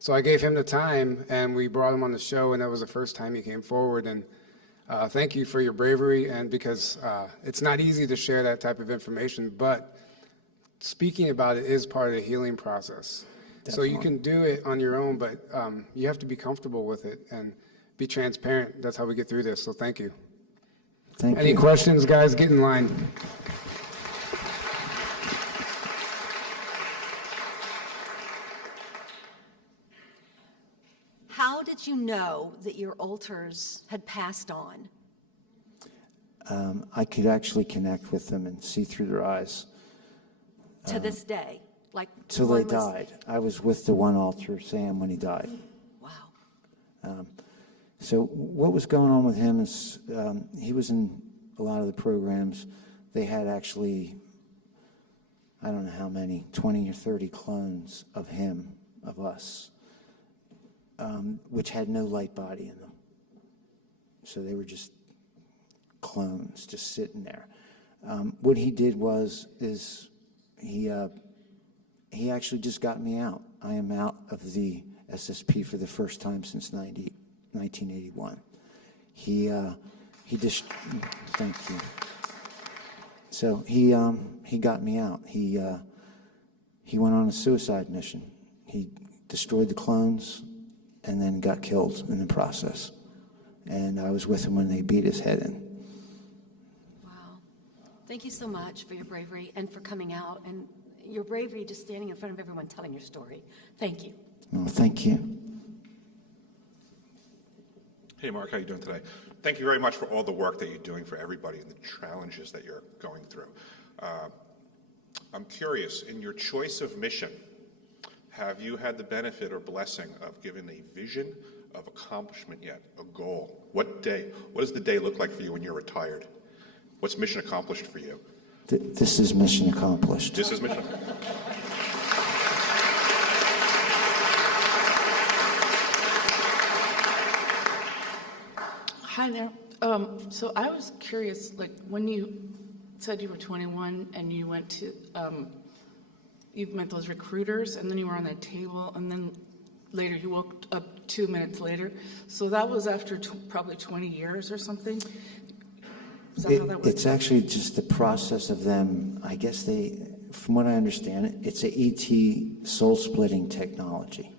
So I gave him the time, and we brought him on the show, and that was the first time he came forward. And thank you for your bravery, and because it's not easy to share that type of information, but speaking about it is part of the healing process. Definitely. So you can do it on your own, but you have to be comfortable with it and be transparent. That's how we get through this, so thank you. Thank you. Any questions, guys? Get in line. How did you know that your alters had passed on? I could actually connect with them and see through their eyes. To this day? Like Till they died. I was with the one altar, Sam, when he died. Wow. So what was going on with him is he was in a lot of the programs. They had actually, I don't know how many, 20 or 30 clones of him, of us, which had no light body in them. So they were just clones, just sitting there. What he did he actually just got me out. I am out of the SSP for the first time since 1981. Thank you. So he got me out. He went on a suicide mission. He destroyed the clones and then got killed in the process. And I was with him when they beat his head in. Wow. Thank you so much for your bravery and for coming out, and your bravery just standing in front of everyone telling your story. Thank you. Oh, thank you. Hey, Mark, how you doing today? Thank you very much for all the work that you're doing for everybody and the challenges that you're going through. I'm curious, in your choice of mission, have you had the benefit or blessing of giving a vision of accomplishment yet, a goal? What does the day look like for you when you're retired? What's mission accomplished for you? This is mission accomplished. This is mission. Hi there. So I was curious, like when you said you were 21 and you went to, you met those recruiters and then you were on that table and then later you woke up 2 minutes later. So that was after probably 20 years or something? Is that how that works? It's actually just the process of them, I guess from what I understand, it's a ET soul-splitting technology.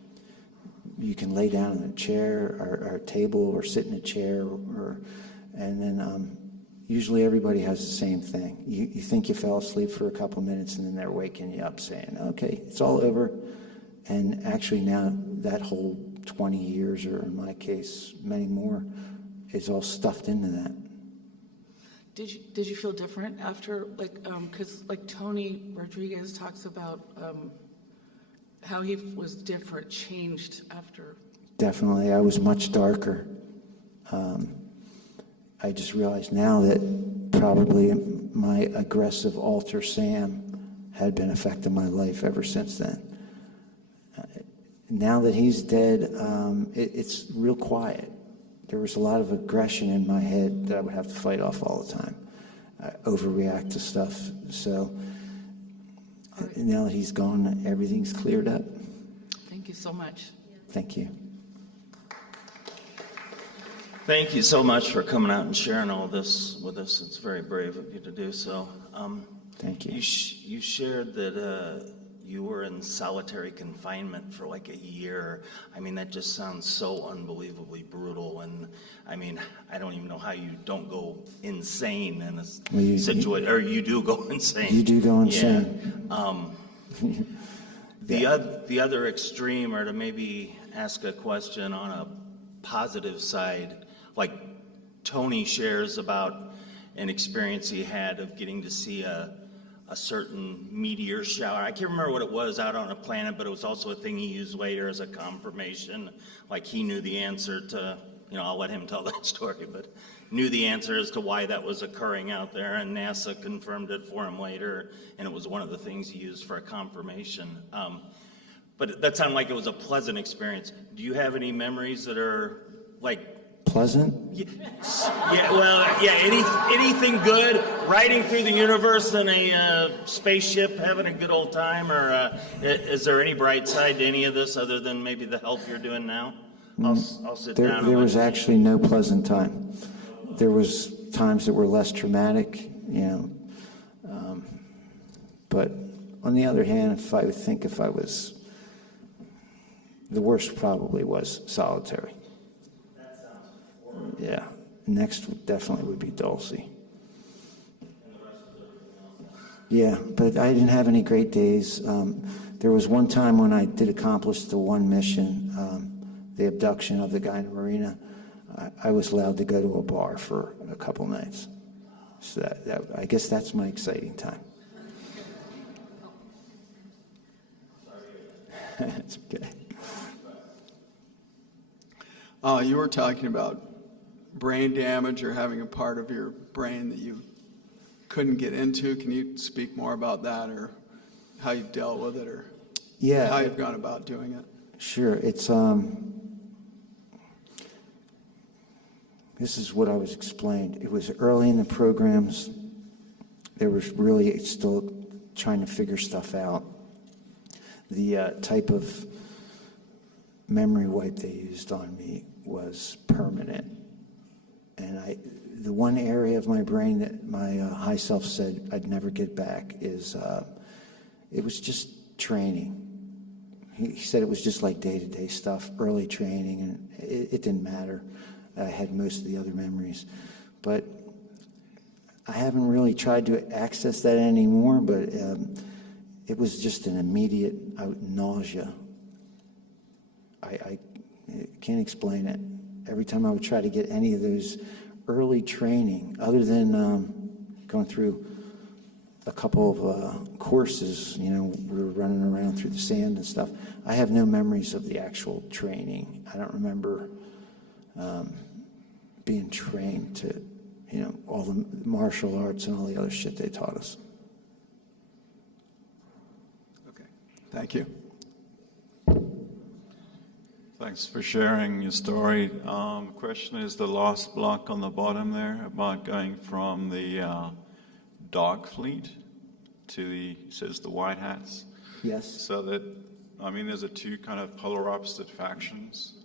You can lay down in a chair or a table or sit in a chair, and then usually everybody has the same thing. You think you fell asleep for a couple minutes and then they're waking you up saying, okay, it's all over. And actually now that whole 20 years, or in my case, many more, is all stuffed into that. Did you feel different after, like, because like Tony Rodriguez talks about how he was different, changed after? Definitely, I was much darker. I just realized now that probably my aggressive alter Sam had been affecting my life ever since then. Now that he's dead, it's real quiet. There was a lot of aggression in my head that I would have to fight off all the time. I overreact to stuff. So now that he's gone, everything's cleared up. Thank you so much. Thank you. Thank you so much for coming out and sharing all this with us. It's very brave of you to do so. Thank you. You shared that you were in solitary confinement for like a year. I mean, that just sounds so unbelievably brutal. And I mean, I don't even know how you don't go insane in a situation, or you do go insane. You do go insane. Yeah. The other extreme, or to maybe ask a question on a positive side, like Tony shares about an experience he had of getting to see a certain meteor shower. I can't remember what it was out on a planet, but it was also a thing he used later as a confirmation. Like he knew the answer to, I'll let him tell that story, but knew the answer as to why that was occurring out there, and NASA confirmed it for him later, and it was one of the things he used for a confirmation. But that sounded like it was a pleasant experience. Do you have any memories that are like pleasant? Anything good, riding through the universe in a spaceship, having a good old time, or is there any bright side to any of this other than maybe the help you're doing now? I'll sit down. There was actually no pleasant time. There was times that were less traumatic, but on the other hand, if I was, the worst probably was solitary. Yeah. Next definitely would be Dulcie. Yeah, but I didn't have any great days. There was one time when I did accomplish the one mission, the abduction of the guy in the marina. I was allowed to go to a bar for a couple nights. So I guess that's my exciting time. It's okay. You were talking about brain damage or having a part of your brain that you couldn't get into. Can you speak more about that, or how you dealt with it, or how you've gone about doing it? Sure. It's this is what I was explained. It was early in the programs. There was really still trying to figure stuff out. The type of memory wipe they used on me was permanent. And the one area of my brain that my high self said I'd never get back is, it was just training. He said it was just like day-to-day stuff, early training, and it didn't matter. I had most of the other memories. But I haven't really tried to access that anymore, but it was just an immediate nausea. I can't explain it. Every time I would try to get any of those early training, other than going through a couple of courses, we were running around through the sand and stuff, I have no memories of the actual training. I don't remember being trained to, all the martial arts and all the other shit they taught us. Okay, thank you. Thanks for sharing your story. Question is the last block on the bottom there about going from the dark fleet to the, it says the white hats. Yes. So that, there's a two kind of polar opposite factions.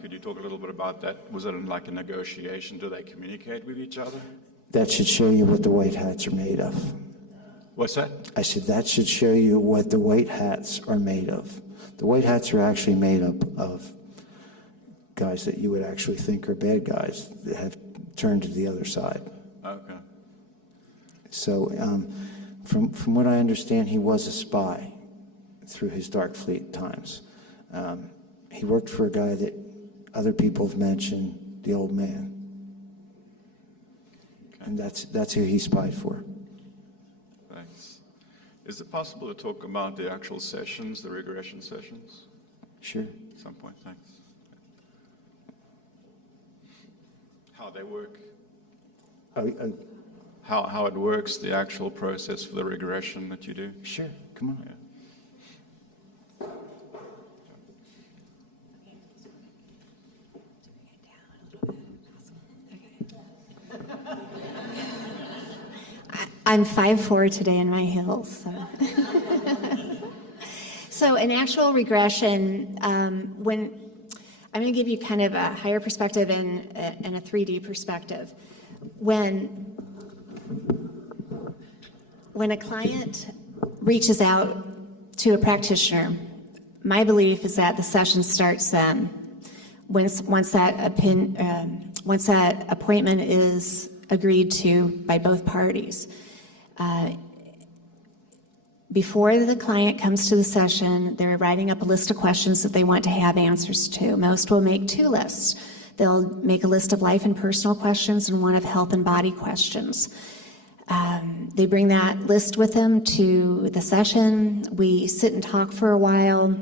Could you talk a little bit about that? Was it like a negotiation? Do they communicate with each other? That should show you what the white hats are made of. What's that? I said that should show you what the white hats are made of. The white hats are actually made up of guys that you would actually think are bad guys that have turned to the other side. Okay. So from what I understand, he was a spy through his Dark Fleet times. He worked for a guy that other people have mentioned, the old man. Okay. And that's who he spied for. Thanks. Is it possible to talk about the actual sessions, the regression sessions? Sure. At some point, thanks. How they work? How it works, the actual process for the regression that you do? Sure, come on. Yeah. I'm 5'4" today in my heels, so. So an actual regression, when I'm going to give you kind of a higher perspective and a 3D perspective. When a client reaches out to a practitioner, my belief is that the session starts then. Once that appointment is agreed to by both parties. Before the client comes to the session, they're writing up a list of questions that they want to have answers to. Most will make 2 lists. They'll make a list of life and personal questions and one of health and body questions. They bring that list with them to the session. We sit and talk for a while.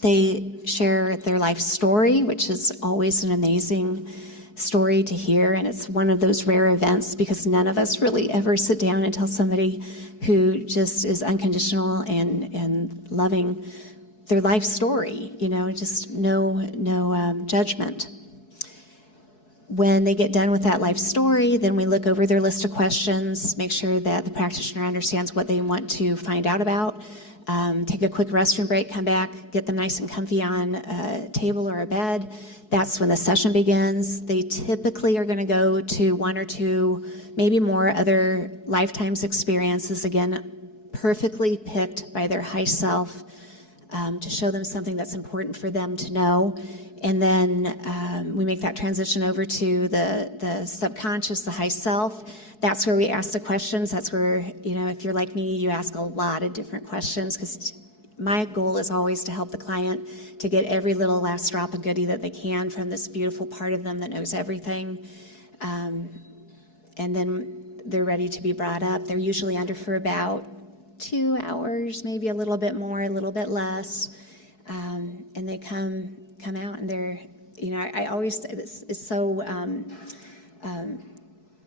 They share their life story, which is always an amazing story to hear, and it's one of those rare events because none of us really ever sit down and tell somebody who just is unconditional and loving their life story, just no judgment. When they get done with that life story, then we look over their list of questions, make sure that the practitioner understands what they want to find out about, take a quick restroom break, come back, get them nice and comfy on a table or a bed. That's when the session begins. They typically are going to go to 1 or 2, maybe more other lifetimes experiences, again, perfectly picked by their high self to show them something that's important for them to know. And then we make that transition over to the subconscious, the high self. That's where we ask the questions. That's where, if you're like me, you ask a lot of different questions because my goal is always to help the client to get every little last drop of goodie that they can from this beautiful part of them that knows everything. And then they're ready to be brought up. They're usually under for about 2 hours, maybe a little bit more, a little bit less. And they come out and they're, I always, it's so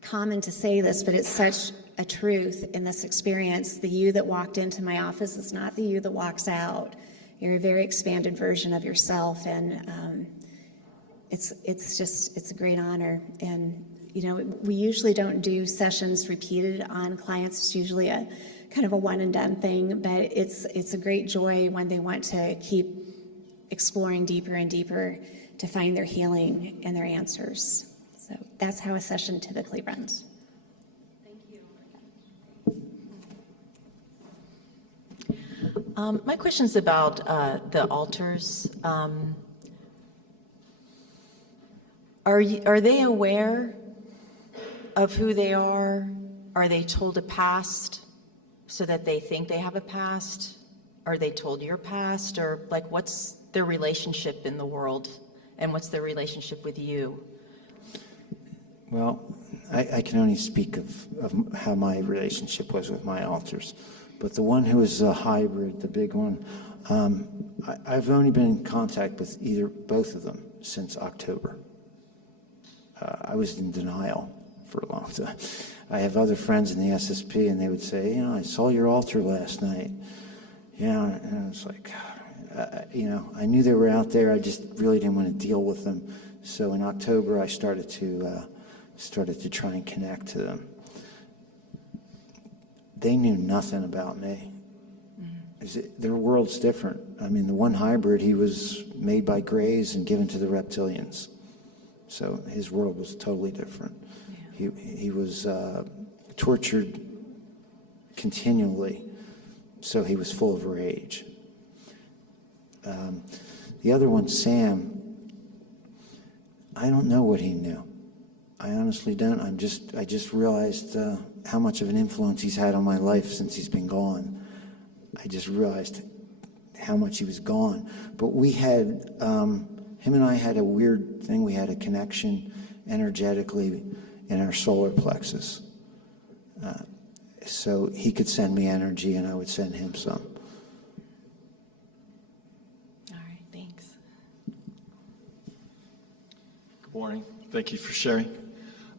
common to say this, but it's such a truth in this experience. The you that walked into my office is not the you that walks out. You're a very expanded version of yourself, and it's a great honor. And we usually don't do sessions repeated on clients. It's usually a kind of a one and done thing, but it's a great joy when they want to keep exploring deeper and deeper to find their healing and their answers. So that's how a session typically runs. My question is about the altars. Are they aware of who they are? Are they told a past so that they think they have a past? Are they told your past? Or like, what's their relationship in the world? And what's their relationship with you? Well, I can only speak of how my relationship was with my altars. But the one who is a hybrid, the big one, I've only been in contact with both of them since October. I was in denial for a long time. I have other friends in the SSP, and they would say, you know, I saw your altar last night. You know, and I was like, you know, I knew they were out there. I just really didn't want to deal with them. So in October, I started to try and connect to them. They knew nothing about me. Their world's different. I mean, the one hybrid, he was made by Greys and given to the reptilians. So his world was totally different. Yeah. He was tortured continually, so he was full of rage. The other one, Sam, I don't know what he knew. I honestly don't. I just realized how much of an influence he's had on my life since he's been gone. I just realized how much he was gone. But we had, him and I had a weird thing. We had a connection energetically in our solar plexus. So he could send me energy and I would send him some. All right, thanks. Good morning. Thank you for sharing.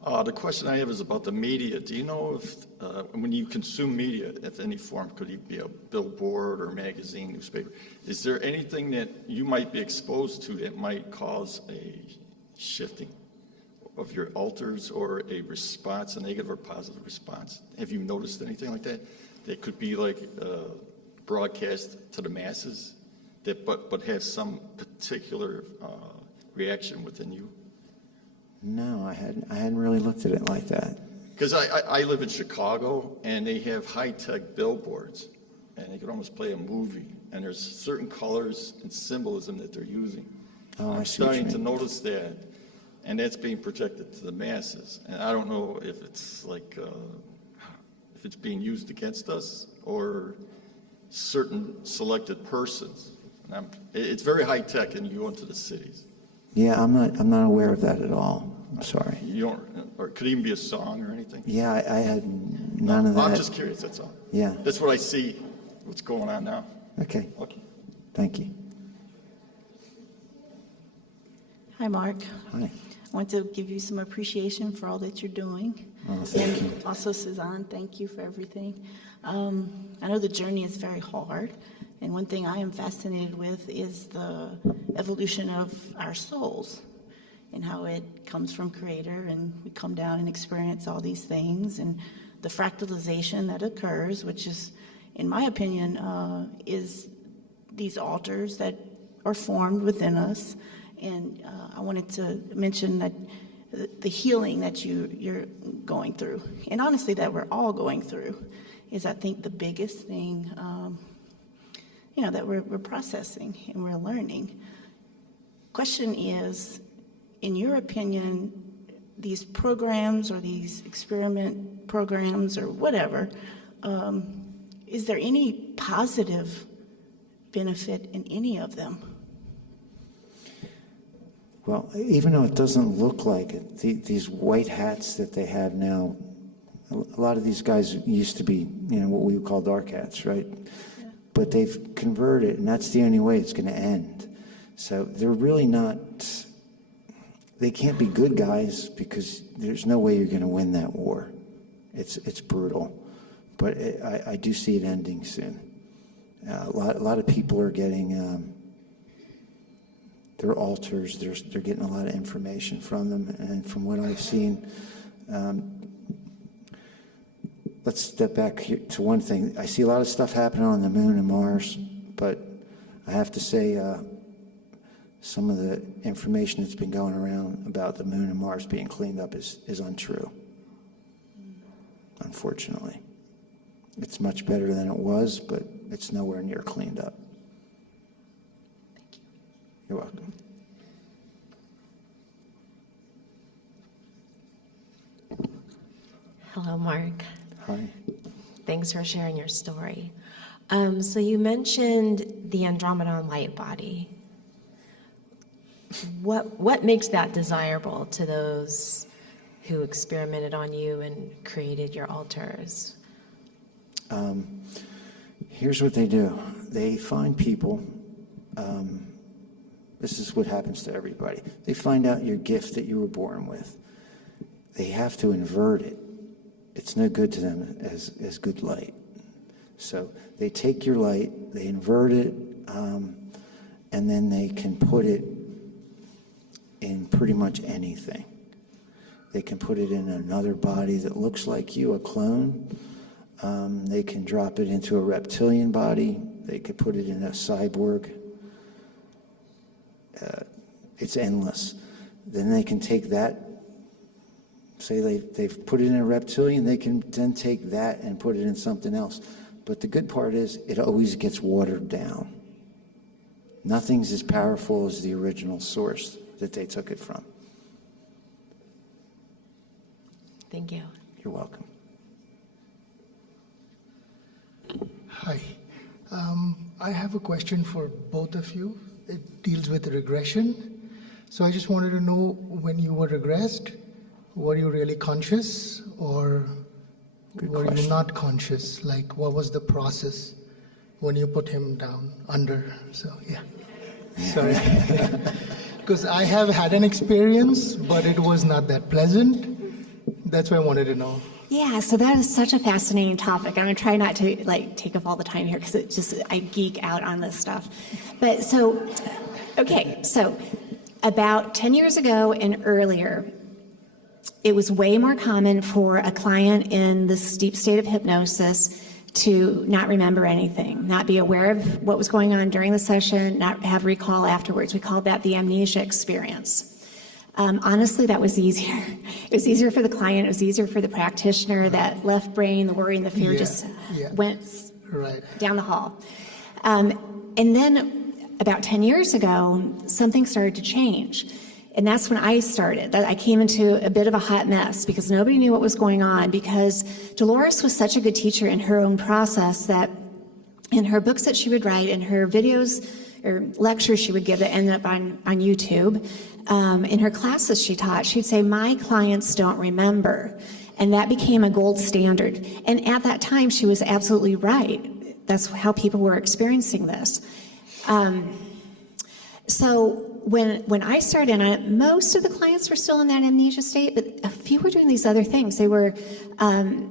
The question I have is about the media. Do you know if, when you consume media at any form, could it be a billboard or magazine, newspaper, is there anything that you might be exposed to that might cause a shifting of your altars or a response, a negative or positive response? Have you noticed anything like that? That could be like broadcast to the masses, that but have some particular reaction within you? No, I hadn't really looked at it like that. Because I live in Chicago, and they have high-tech billboards, and they could almost play a movie, and there's certain colors and symbolism that they're using. Oh, I'm starting to notice that, and that's being projected to the masses. And I don't know if it's like, if it's being used against us or certain selected persons. And it's very high-tech, and you go into the cities. Yeah, I'm not aware of that at all. I'm sorry. You don't, or it could even be a song or anything? Yeah, I had none of that. I'm just curious, that's all. Yeah. That's what I see, what's going on now. Okay. Okay. Thank you. Hi, Mark. Hi. I want to give you some appreciation for all that you're doing. Oh, thank you. Also, Suzanne, thank you for everything. I know the journey is very hard, and one thing I am fascinated with is the evolution of our souls and how it comes from Creator, and we come down and experience all these things, and the fractalization that occurs, which is, in my opinion, is these altars that are formed within us. And I wanted to mention that the healing that you're going through, and honestly that we're all going through, is I think the biggest thing, that we're processing and we're learning. Question is, in your opinion, these programs or these experiment programs or whatever, is there any positive benefit in any of them? Well, even though it doesn't look like it, these white hats that they have now, a lot of these guys used to be, what we would call dark hats, right? Yeah. But they've converted, and that's the only way it's going to end. So they're really not, they can't be good guys because there's no way you're going to win that war. It's brutal. But I do see it ending soon. A lot of people are getting their altars, they're getting a lot of information from them, and from what I've seen, let's step back here to one thing. I see a lot of stuff happening on the moon and Mars, but I have to say, some of the information that's been going around about the moon and Mars being cleaned up is untrue, unfortunately. It's much better than it was, but it's nowhere near cleaned up. Thank you. You're welcome. Hello, Mark. Hi. Thanks for sharing your story. So you mentioned the Andromedan light body. What makes that desirable to those who experimented on you and created your altars? Here's what they do. They find people. This is what happens to everybody. They find out your gift that you were born with. They have to invert it. It's no good to them as good light. So they take your light, they invert it, and then they can put it in pretty much anything. They can put it in another body that looks like you, a clone. They can drop it into a reptilian body. They could put it in a cyborg. It's endless. Then they can take that, say they've put it in a reptilian, they can then take that and put it in something else. But the good part is it always gets watered down. Nothing's as powerful as the original source that they took it from. Thank you. You're welcome. Hi. I have a question for both of you. It deals with regression. So I just wanted to know, when you were regressed, were you really conscious, or were you not conscious? Like, what was the process when you put him down under? So, yeah. Sorry. Because I have had an experience, but it was not that pleasant. That's why I wanted to know. Yeah, so that is such a fascinating topic. I'm gonna try not to take up all the time here because I geek out on this stuff. But so, okay, so about 10 years ago and earlier, it was way more common for a client in this deep state of hypnosis to not remember anything, not be aware of what was going on during the session, not have recall afterwards. We called that the amnesia experience. Honestly, that was easier. It was easier for the client, it was easier for the practitioner. That left brain, the worry and the fear went down the hall. And then about 10 years ago, something started to change. And that's when I started. I came into a bit of a hot mess because nobody knew what was going on, because Dolores was such a good teacher in her own process that in her books that she would write, in her videos or lectures she would give that ended up on YouTube, in her classes she taught, she'd say, "My clients don't remember." And that became a gold standard. And at that time, she was absolutely right. That's how people were experiencing this. So when I started on it, most of the clients were still in that amnesia state, but a few were doing these other things. They were,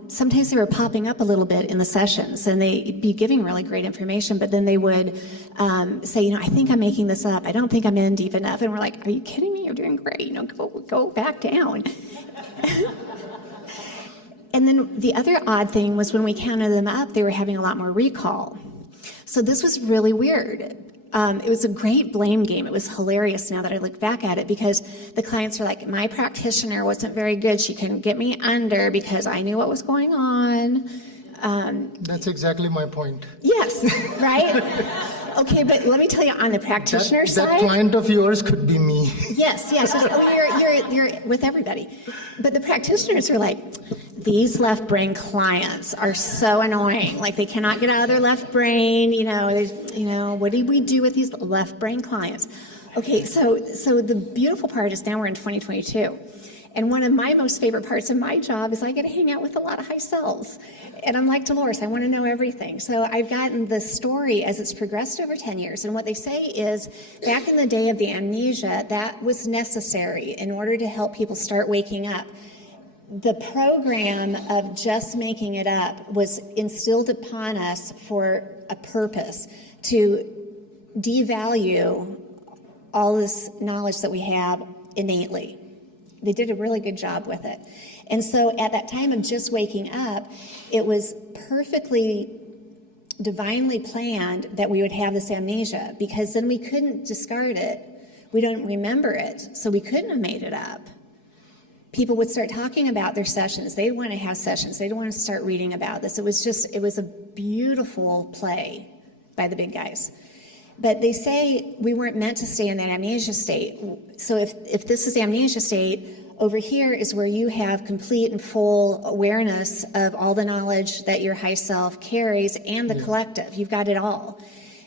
sometimes they were popping up a little bit in the sessions, and they'd be giving really great information, but then they would say, I think I'm making this up. I don't think I'm in deep enough. And we're like, are you kidding me? You're doing great. Go back down. And then the other odd thing was when we counted them up, they were having a lot more recall. So this was really weird. It was a great blame game. It was hilarious now that I look back at it, because the clients are like, my practitioner wasn't very good. She couldn't get me under because I knew what was going on. That's exactly my point. Yes, right? Okay, but let me tell you, on the practitioner side... That client of yours could be me. Yes. You're with everybody. But the practitioners are like, these left brain clients are so annoying. Like, they cannot get out of their left brain. What do we do with these left brain clients? Okay, so the beautiful part is now we're in 2022. And one of my most favorite parts of my job is I get to hang out with a lot of high selves. And I'm like Dolores, I want to know everything. So I've gotten the story as it's progressed over 10 years. And what they say is, back in the day of the amnesia, that was necessary in order to help people start waking up. The program of just making it up was instilled upon us for a purpose, to devalue all this knowledge that we have innately. They did a really good job with it. And so at that time of just waking up, it was perfectly divinely planned that we would have this amnesia, because then we couldn't discard it We don't remember it, so we couldn't have made it up. People would start talking about their sessions. They'd want to have sessions. They'd want to start reading about this. It was a beautiful play by the big guys. But they say we weren't meant to stay in that amnesia state. So if this is amnesia state, over here is where you have complete and full awareness of all the knowledge that your high self carries and the collective. You've got it all.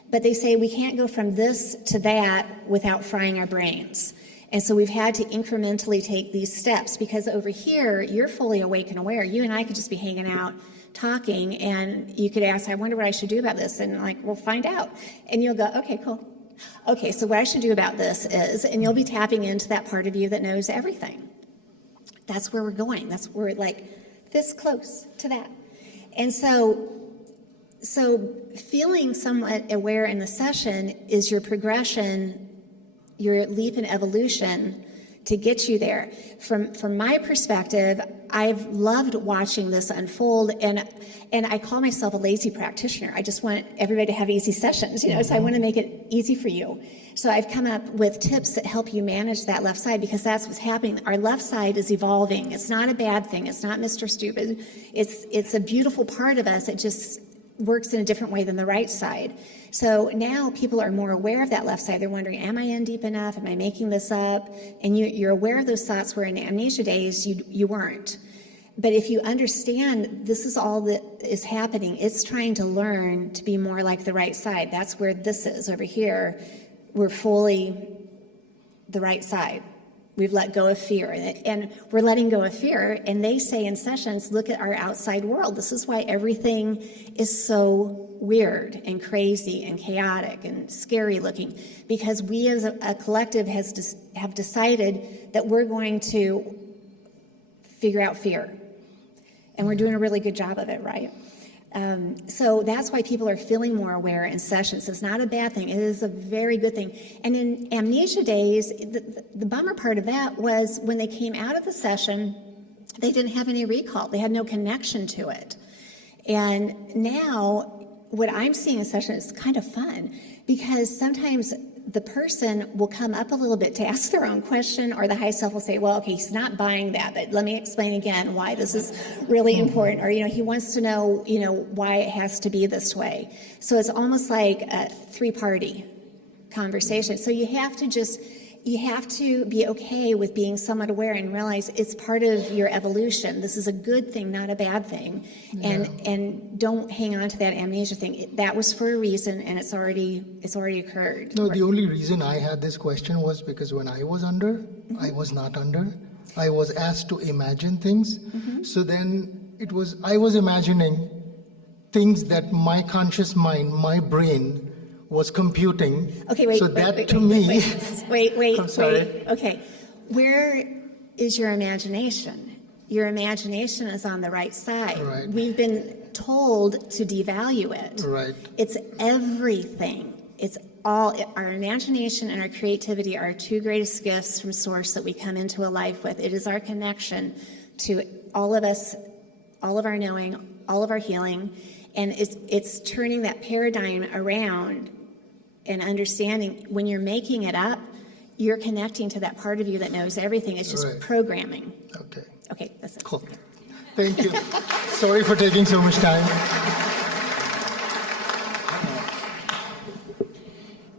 But they say we can't go from this to that without frying our brains. And so we've had to incrementally take these steps, because over here, you're fully awake and aware. You and I could just be hanging out, talking, and you could ask, I wonder what I should do about this. And like, we'll find out. And you'll go, okay, cool. Okay, so what I should do about this is, and you'll be tapping into that part of you that knows everything. That's where we're going. That's where we're like this close to that. And so feeling somewhat aware in the session is your progression, your leap in evolution to get you there. From my perspective, I've loved watching this unfold, and I call myself a lazy practitioner. I just want everybody to have easy sessions, so I want to make it easy for you. So I've come up with tips that help you manage that left side, because that's what's happening. Our left side is evolving. It's not a bad thing. It's not Mr. Stupid. It's a beautiful part of us. It just works in a different way than the right side. So now people are more aware of that left side. They're wondering, am I in deep enough? Am I making this up? And you're aware of those thoughts where in amnesia days you weren't. But if you understand this is all that is happening, it's trying to learn to be more like the right side. That's where this is. Over here, we're fully the right side. We've let go of fear, and we're letting go of fear. And they say in sessions, look at our outside world. This is why everything is so weird and crazy and chaotic and scary looking, because we as a collective have decided that we're going to figure out fear. And we're doing a really good job of it, right? So that's why people are feeling more aware in sessions. It's not a bad thing. It is a very good thing. And in amnesia days, the bummer part of that was when they came out of the session, they didn't have any recall. They had no connection to it. And now what I'm seeing in session is kind of fun, because sometimes the person will come up a little bit to ask their own question, or the high self will say, well, okay, he's not buying that, but let me explain again why this is really important. Or, he wants to know, why it has to be this way. So it's almost like a three-party conversation. So you have to be okay with being somewhat aware and realize it's part of your evolution. This is a good thing, not a bad thing. Yeah. And don't hang on to that amnesia thing. That was for a reason, and it's already occurred. No, the only reason I had this question was because when I was under, I was not under. I was asked to imagine things. So then I was imagining things that my conscious mind, my brain, was computing. Okay, wait. So that to me. Wait. I'm sorry. Wait. Okay, where is your imagination? Your imagination is on the right side. Right. We've been told to devalue it. Right. It's everything. It's all. Our imagination and our creativity are our two greatest gifts from Source that we come into a life with. It is our connection to all of us, all of our knowing, all of our healing, and it's turning that paradigm around. And understanding when you're making it up, you're connecting to that part of you that knows everything. It's just programming. Okay, that's it. Cool. Thank you. Sorry for taking so much time.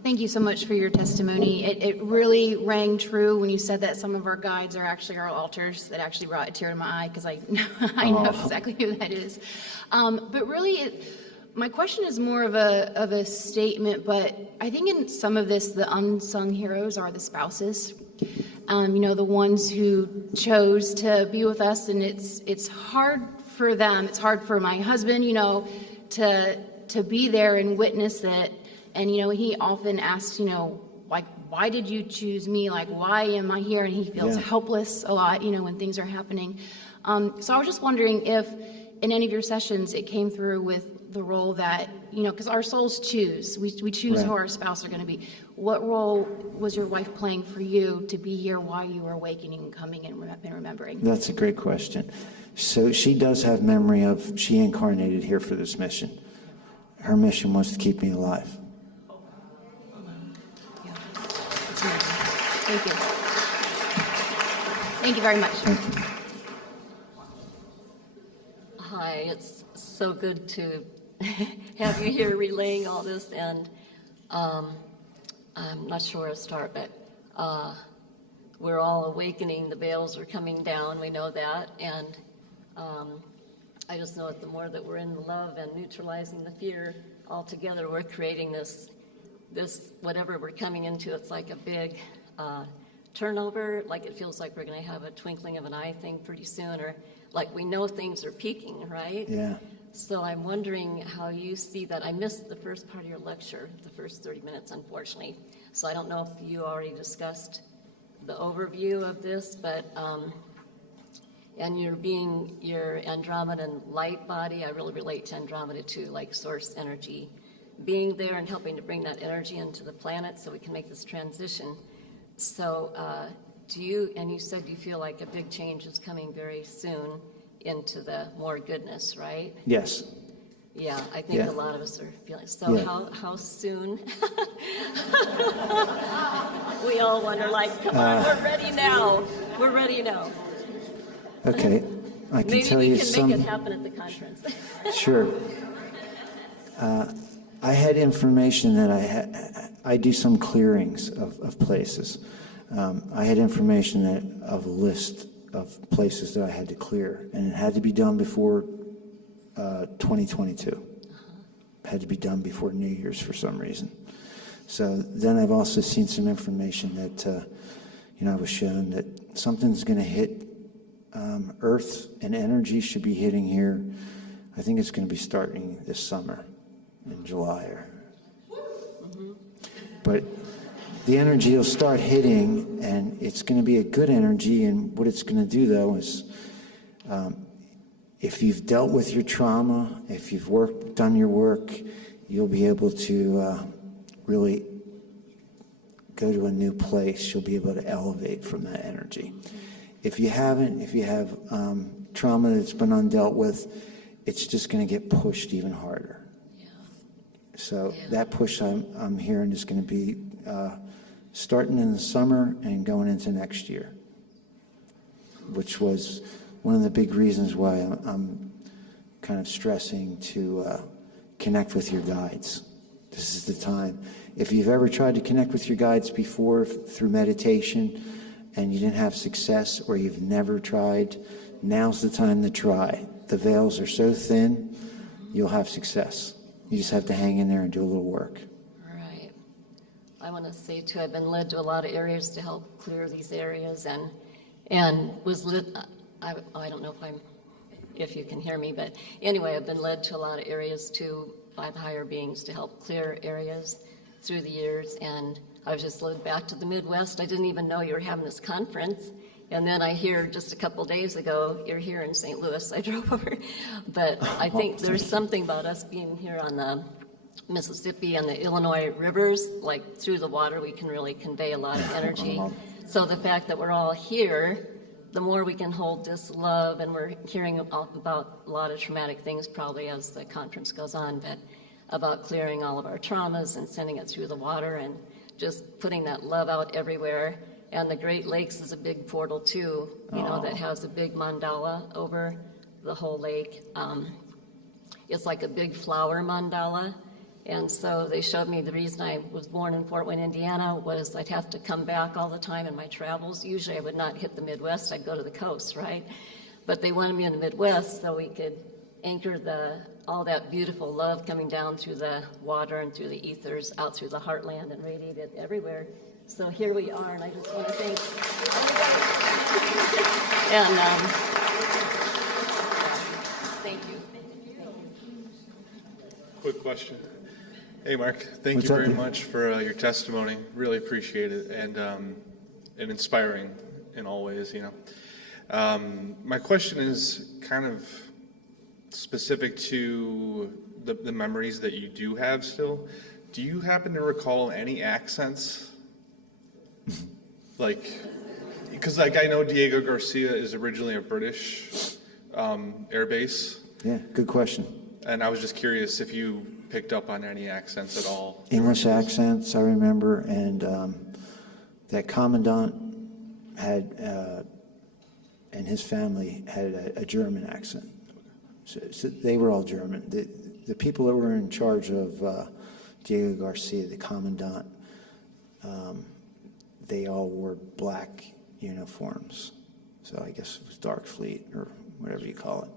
Thank you so much for your testimony. It really rang true when you said that some of our guides are actually our altars. That actually brought a tear to my eye, because I know exactly who that is. But really, my question is more of a statement, but I think in some of this, the unsung heroes are the spouses. The ones who chose to be with us, and it's hard for them. It's hard for my husband, to be there and witness it. And he often asks, why did you choose me? Like, why am I here? And he feels helpless a lot, when things are happening. So I was just wondering if in any of your sessions it came through with the role that, because our souls choose. We choose who our spouse are going to be. What role was your wife playing for you to be here while you were awakening and coming and remembering? That's a great question. So she does have memory of, she incarnated here for this mission. Her mission was to keep me alive. Yeah. Thank you. Thank you very much. Hi, it's so good to have you here relaying all this, and I'm not sure where to start, but we're all awakening. The veils are coming down. We know that, and I just know that the more that we're in the love and neutralizing the fear all together, we're creating this whatever we're coming into. It's like a big turnover. Like it feels like we're going to have a twinkling of an eye thing pretty soon, or like we know things are peaking, right? Yeah. So I'm wondering how you see that. I missed the first part of your lecture, the first 30 minutes, unfortunately. So I don't know if you already discussed the overview of this, but and your Andromedan light body, I really relate to Andromeda too, like source energy, being there and helping to bring that energy into the planet so we can make this transition. So you said you feel like a big change is coming very soon into the more goodness, right? Yes. Yeah, I think Yeah. a lot of us are feeling. So Yeah. how soon? We all wonder, like, come on, we're ready now. We're ready now. Okay, I can Maybe tell we you can some. make it happen at the conference. Sure. I had information that I do some clearings of places. I had information of a list of places that I had to clear, and it had to be done before 2022. Had to be done before New Year's for some reason. So then I've also seen some information that I was shown that something's going to hit Earth, and energy should be hitting here. I think it's going to be starting this summer in July. But the energy will start hitting, and it's going to be a good energy. And what it's going to do, though, is if you've dealt with your trauma, if you've done your work, you'll be able to really go to a new place. You'll be able to elevate from that energy. If you haven't, if you have trauma that's been undealt with, it's just going to get pushed even harder. So that push I'm hearing is going to be starting in the summer and going into next year, which was one of the big reasons why I'm kind of stressing to connect with your guides. This is the time. If you've ever tried to connect with your guides before through meditation and you didn't have success, or you've never tried, now's the time to try. The veils are so thin, you'll have success. You just have to hang in there and do a little work. Right. I want to say, too, I've been led to a lot of areas to help clear these areas, and was led, I don't know if you can hear me, but anyway, I've been led to a lot of areas, too, by the higher beings to help clear areas through the years, and I was just led back to the Midwest. I didn't even know you were having this conference. And then I hear just a couple days ago, you're here in St. Louis. I drove over. But I think there's something about us being here on the Mississippi and the Illinois rivers, like through the water, we can really convey a lot of energy. So the fact that we're all here, the more we can hold this love, and we're hearing about a lot of traumatic things probably as the conference goes on, but about clearing all of our traumas and sending it through the water and just putting that love out everywhere. And the Great Lakes is a big portal too, that has a big mandala over the whole lake. It's like a big flower mandala. And so they showed me the reason I was born in Fort Wayne, Indiana, was I'd have to come back all the time in my travels. Usually I would not hit the Midwest, I'd go to the coast, right? But they wanted me in the Midwest so we could anchor all that beautiful love coming down through the water and through the ethers, out through the heartland and radiate it everywhere. So here we are, and I just want to thank everybody. And thank you. Quick question. Hey, Mark. Thank you very much for your testimony. Really appreciate it, and inspiring in all ways. My question is kind of specific to the memories that you do have still. Do you happen to recall any accents? Because I know Diego Garcia is originally a British air base. Yeah, good question. And I was just curious if you picked up on any accents at all. English accents, I remember, and that commandant had, and his family had a German accent. So they were all German. The people that were in charge of Diego Garcia, the commandant, they all wore black uniforms. So I guess it was Dark Fleet or whatever you call it.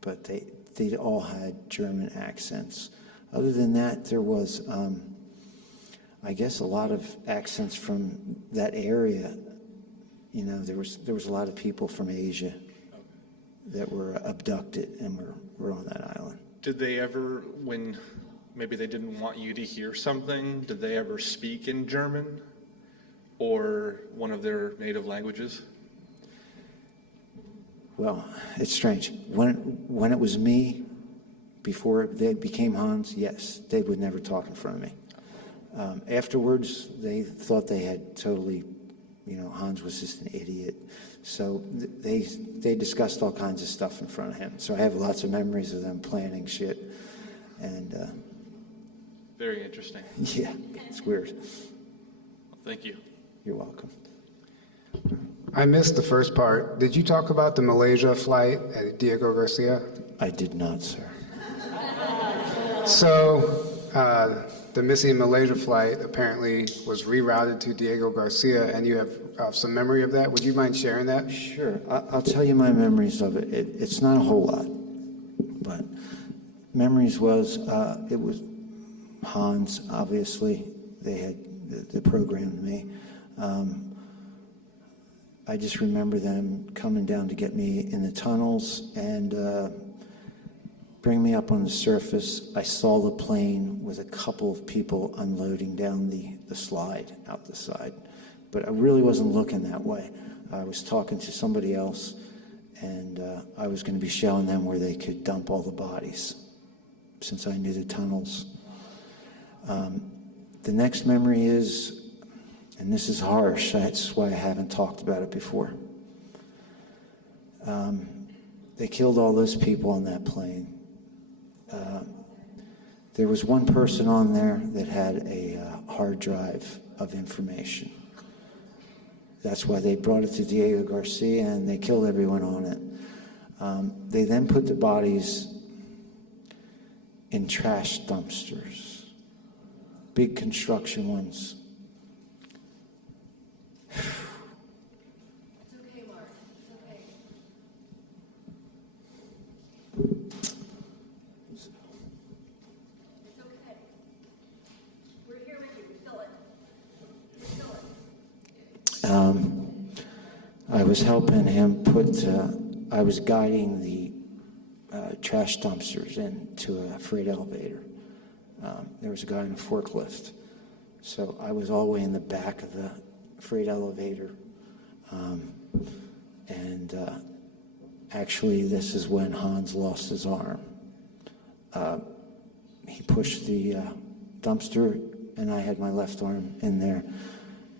But they all had German accents. Other than that, there was, I guess, a lot of accents from that area. There was a lot of people from Asia that were abducted and were on that island. Did they ever, when maybe they didn't want you to hear something, did they ever speak in German or one of their native languages? Well, it's strange. When it was me, before they became Hans, yes, they would never talk in front of me. Afterwards, they thought they had totally, Hans was just an idiot. So they discussed all kinds of stuff in front of him. So I have lots of memories of them planning shit. And very interesting. Yeah, it's weird. Well, thank you. You're welcome. I missed the first part. Did you talk about the Malaysia flight at Diego Garcia? I did not, sir. So the missing Malaysia flight apparently was rerouted to Diego Garcia, and you have some memory of that. Would you mind sharing that? Sure. I'll tell you my memories of it. It's not a whole lot, but memories was, it was Hans, obviously. They had programmed me. I just remember them coming down to get me in the tunnels and bring me up on the surface. I saw the plane with a couple of people unloading down the slide out the side, but I really wasn't looking that way. I was talking to somebody else, and I was going to be showing them where they could dump all the bodies, since I knew the tunnels. The next memory is, and this is harsh, that's why I haven't talked about it before. They killed all those people on that plane. There was one person on there that had a hard drive of information. That's why they brought it to Diego Garcia, and they killed everyone on it. They then put the bodies in trash dumpsters, big construction ones. I was helping him I was guiding the trash dumpsters into a freight elevator. There was a guy in a forklift. So I was all the way in the back of the freight elevator. Actually, this is when Hans lost his arm. He pushed the dumpster, and I had my left arm in there,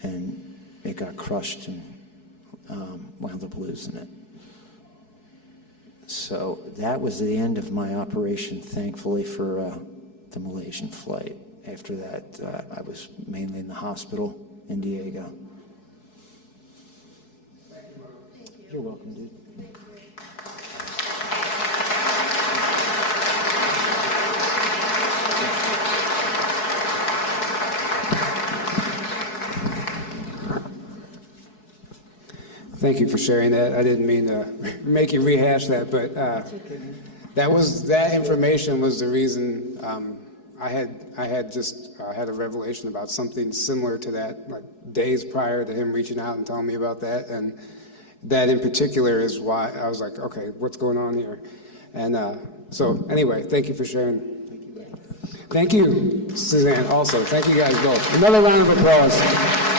and it got crushed and wound up losing it. So that was the end of my operation, thankfully, for the Malaysian flight. After that, I was mainly in the hospital in Diego. You're welcome, dude. Thank you for sharing that. I didn't mean to make you rehash that, but that information was the reason I had a revelation about something similar to that, like days prior to him reaching out and telling me about that, and that in particular is why I was like, okay, what's going on here? And so anyway, thank you for sharing. Thank you, Suzanne. Also, thank you guys both. Another round of applause.